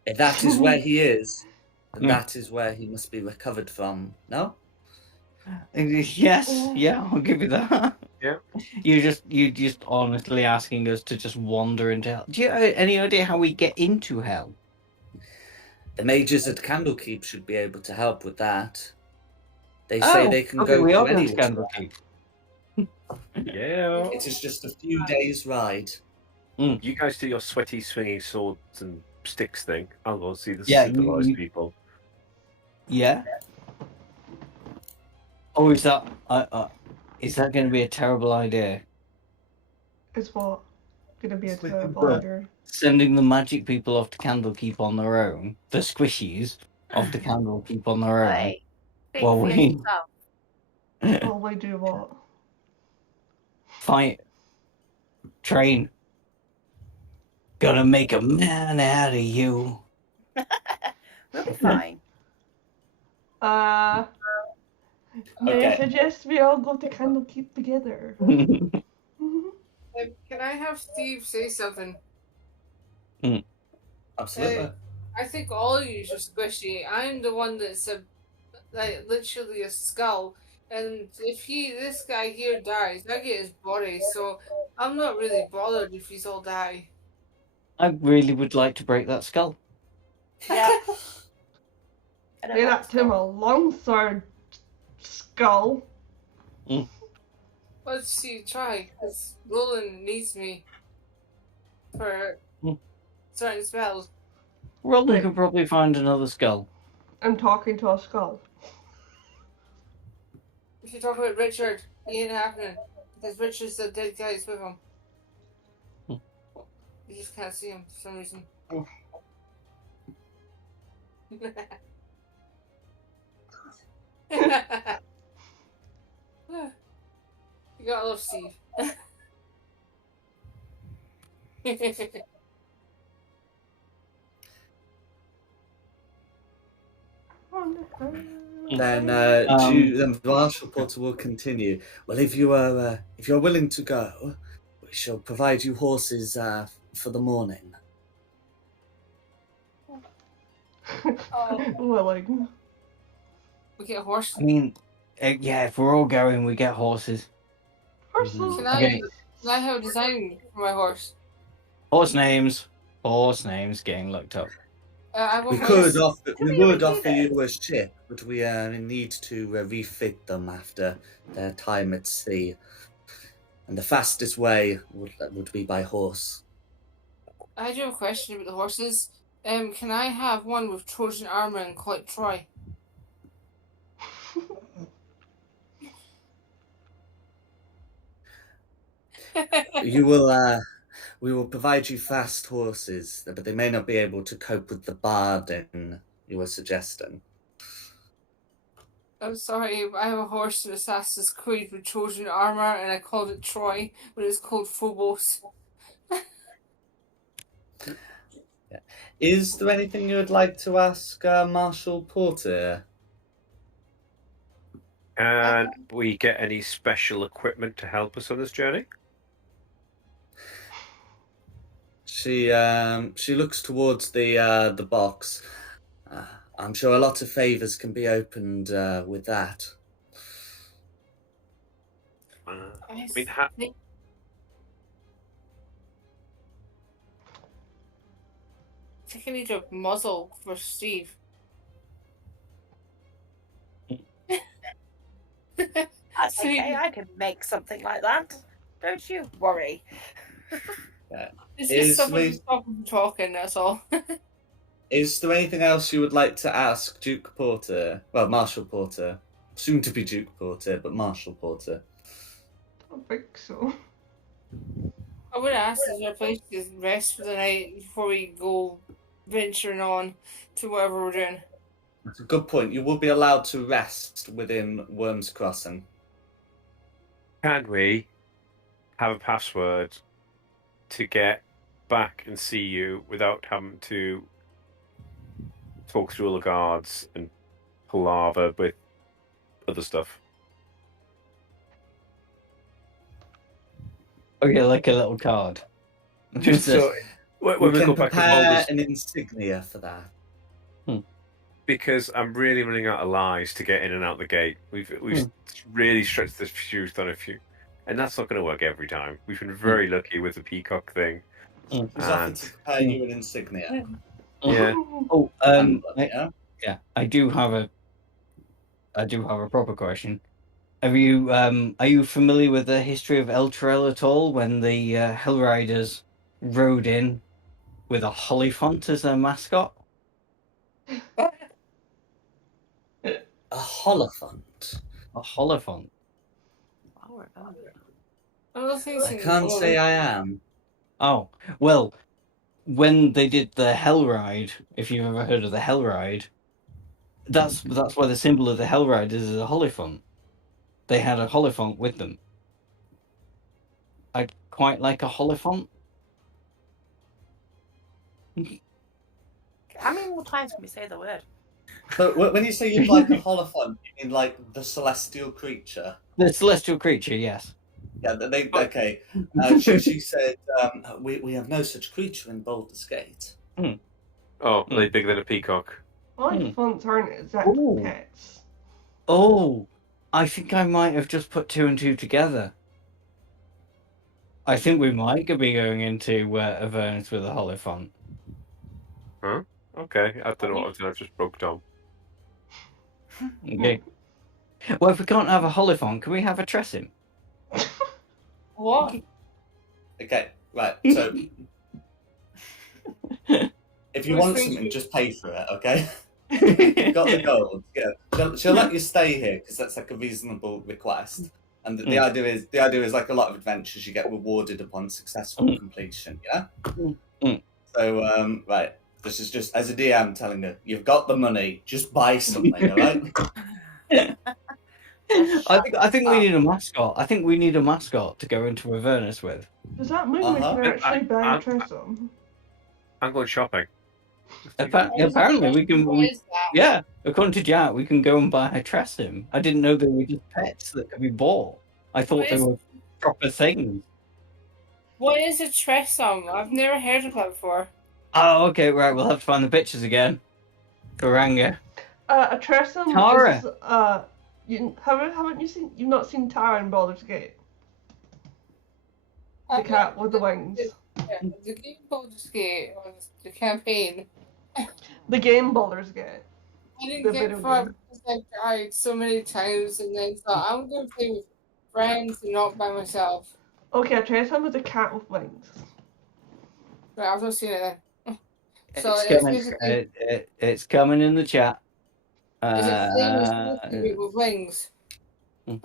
If that is where he is, then that is where he must be recovered from, no? Yes, yeah, I'll give you that. Yeah. You're just honestly asking us to just wander into hell. Do you have any idea how we get into hell? The mages at Candlekeep should be able to help with that. They say they can go to any Candlekeep. Yeah. It is just a few days' ride. You guys do your sweaty, swinging swords and sticks thing. I'll go see the civilized people. Yeah. Oh, is that going to be a terrible idea? Is what going to be a terrible idea? Sending the magic people off to Candlekeep on their own, the squishies off to Candlekeep on their own. Right. Well, we Well, we do what? Fight. Train. Gonna make a man out of you. We'll be fine. May I suggest we all go to Candlekeep together? Can I have Steve say something? Absolutely. I think all of you are squishy. I'm the one that's literally a skull. And if this guy here dies, I get his body, so I'm not really bothered if he's all die. I really would like to break that skull. Yeah. I don't Say like that to him, skull. a longsword skull. Let's see, try, because Roland needs me for certain spells. Roland Right. could probably find another skull. I'm talking to a skull. If you talk about Richard, he ain't happening. Because Richard's the dead guy with him. You just can't see him for some reason. You gotta love Steve. Then, then Marshal Porter will continue. Well, if you're willing to go, we shall provide you horses for the morning. Willing. We get a horse. I mean, yeah, if we're all going, we get horses. Horses. Can Okay. I have a design for my horse? Horse names getting looked up. I We want would repeat offer it? you a ship, but we need to refit them after their time at sea. And the fastest way would be by horse. I do have a question about the horses. Can I have one with Trojan armor and call it Troy? We will provide you fast horses, but they may not be able to cope with the burden you were suggesting. I'm sorry, but I have a horse in Assassin's Creed with Trojan armor and I called it Troy, but it's called Phobos. Is there anything you would like to ask Marshal Porter? And we get any special equipment to help us on this journey? She looks towards the box. I'm sure a lot of favors can be opened with that. I mean, I think I need a muzzle for Steve. That's okay, I can make something like that. Don't you worry. It's Is just something we- to stop him from talking, that's all. Is there anything else you would like to ask Duke Porter? Well, Marshal Porter. Soon to be Duke Porter, but Marshal Porter. I don't think so. I would ask, is there a place to rest for the night before we go venturing on to whatever we're doing? That's a good point. You will be allowed to rest within Worm's Crossing. can we have a password to get back and see you without having to talk through all the guards and palaver with other stuff? Okay, like a little card. Just so when We we can go back and prepare hold this, an insignia for that. because I'm really running out of lies to get in and out the gate. We've really stretched this fuse on a few, and that's not going to work every time. We've been very lucky with the peacock thing. He's offered to prepare you an insignia. Yeah. Oh, Yeah. yeah, I do have a proper question. Are you familiar with the history of Elturel at all? When the Hell Riders rode in with a hollyphant as their mascot? A holophant. A hollyphant. I can't say I am. Oh, well, when they did the Hell Ride, if you've ever heard of the Hell Ride, that's why the symbol of the Hell Riders is a hollyphant. They had a hollyphant with them. I quite like a hollyphant. How many more times can we say the word? But when you say you'd like a holophant, you mean like the celestial creature? The celestial creature, yes. Yeah, okay. She said, we have no such creature in Baldur's Gate. Oh, are they bigger than a peacock? Holophants aren't exactly Ooh. pets. Oh, I think I might have just put 2 and 2 together. I think we might be going into Avernus with a holophant. Huh? Okay, I don't know what I've just broke down. Okay. Well, if we can't have a holophant, can we have a Tressim? What? Okay, right. So if you want something, just pay for it. Okay. You've got the gold. Yeah, she'll let you stay here because that's like a reasonable request. And the idea is like a lot of adventures, you get rewarded upon successful completion. Yeah. So right, this is just as a DM telling her you've got the money, just buy something, all right? I think we need a mascot. I think we need a mascot to go into Avernus with. Does that mean we can actually buy a Tressim? I'm going shopping. Apparently, we can. What is that? Yeah, according to Jack, we can go and buy a Tressim. I didn't know they were just pets that could be bought. I thought they were proper things. What is a Tressom? I've never heard of that before. Oh, okay, right. We'll have to find the pictures again. Garanga. A Tressom Tara. is haven't you seen? You've not seen Tara in Baldur's Gate? The cat with the wings. Yeah, the game Baldur's Gate or the campaign. The game Baldur's Gate. I didn't The get video far game. because I died so many times and then thought I'm going to play with friends and not by myself. Okay, a Tressom is a cat with wings. Right, I've not seen it then. So It's it's coming. basically It's coming in the chat. it's a flaming with wings. Yes,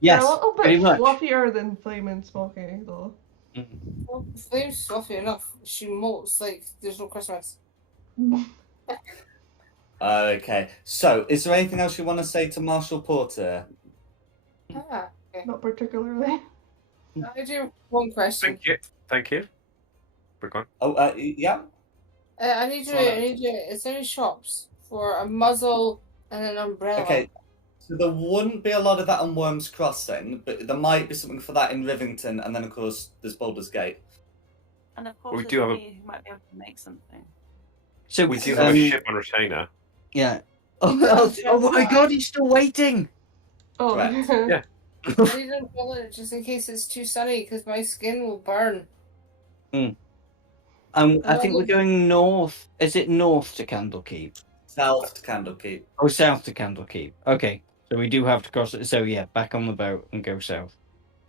They're a little pretty bit much. fluffier than Flaming Smoky, though. Well, Flame's fluffy enough. She molts like there's no Christmas. Okay. So, is there anything else you want to say to Marshall Porter? Ah, okay. Not particularly. I do have one question. Thank you. We're gone. Oh, yeah. I need you. Is there any shops for a muzzle and an umbrella? Okay. So there wouldn't be a lot of that on Worms Crossing, but there might be something for that in Rivington, and then of course there's Baldur's Gate. And of course, We there's do have a- me who might be able to make something. So We do have a ship on retainer. Yeah. Oh my God! He's still waiting. Oh, Correct. Yeah. I need an umbrella just in case it's too sunny because my skin will burn. I think we're going north. Is it north to Candlekeep? South to Candlekeep. Oh, south to Candlekeep. Okay, so we do have to cross it. So yeah, back on the boat and go south.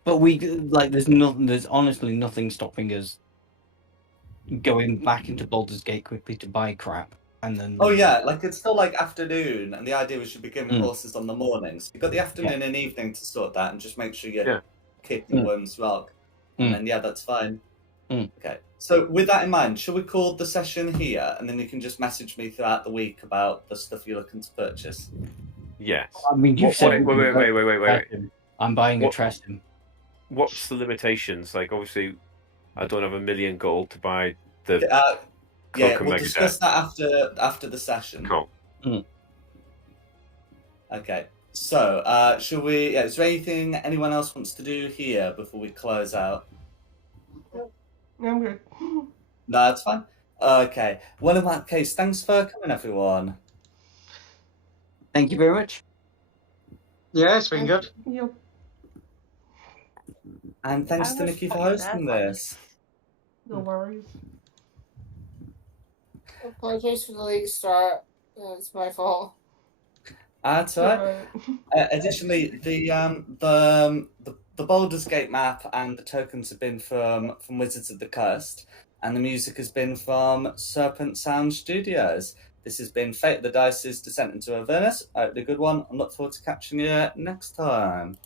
But there's nothing. There's honestly nothing stopping us going back into Baldur's Gate quickly to buy crap and then. Oh yeah, like it's still like afternoon, and the idea was you'd be giving horses on the mornings. You've got the afternoon and evening to sort that, and just make sure you're kicking Worms Rock, and then that's fine. Okay. So with that in mind, shall we call the session here, and then you can just message me throughout the week about the stuff you're looking to purchase? Yes. I mean, you said. Wait. I'm buying a Tressim. What's the limitations? Like, obviously, I don't have $1 million gold to buy the. Yeah, we'll discuss that after the session. Cool. Okay. So, shall we? Yeah, is there anything anyone else wants to do here before we close out? I'm good. No, that's fine. Okay. Well, in that case, thanks for coming, everyone. Thank you very much. Yeah, it's been good. Yep. And thanks to Nikki for hosting this. No worries. I apologize for the late start. It's my fault. That's all right. Additionally, the Baldur's Gate map and the tokens have been from Wizards of the Coast, and the music has been from Serpent Sound Studios. This has been Fate of the Dice's Descent into Avernus. I hope you're a good one, and look forward to catching you next time.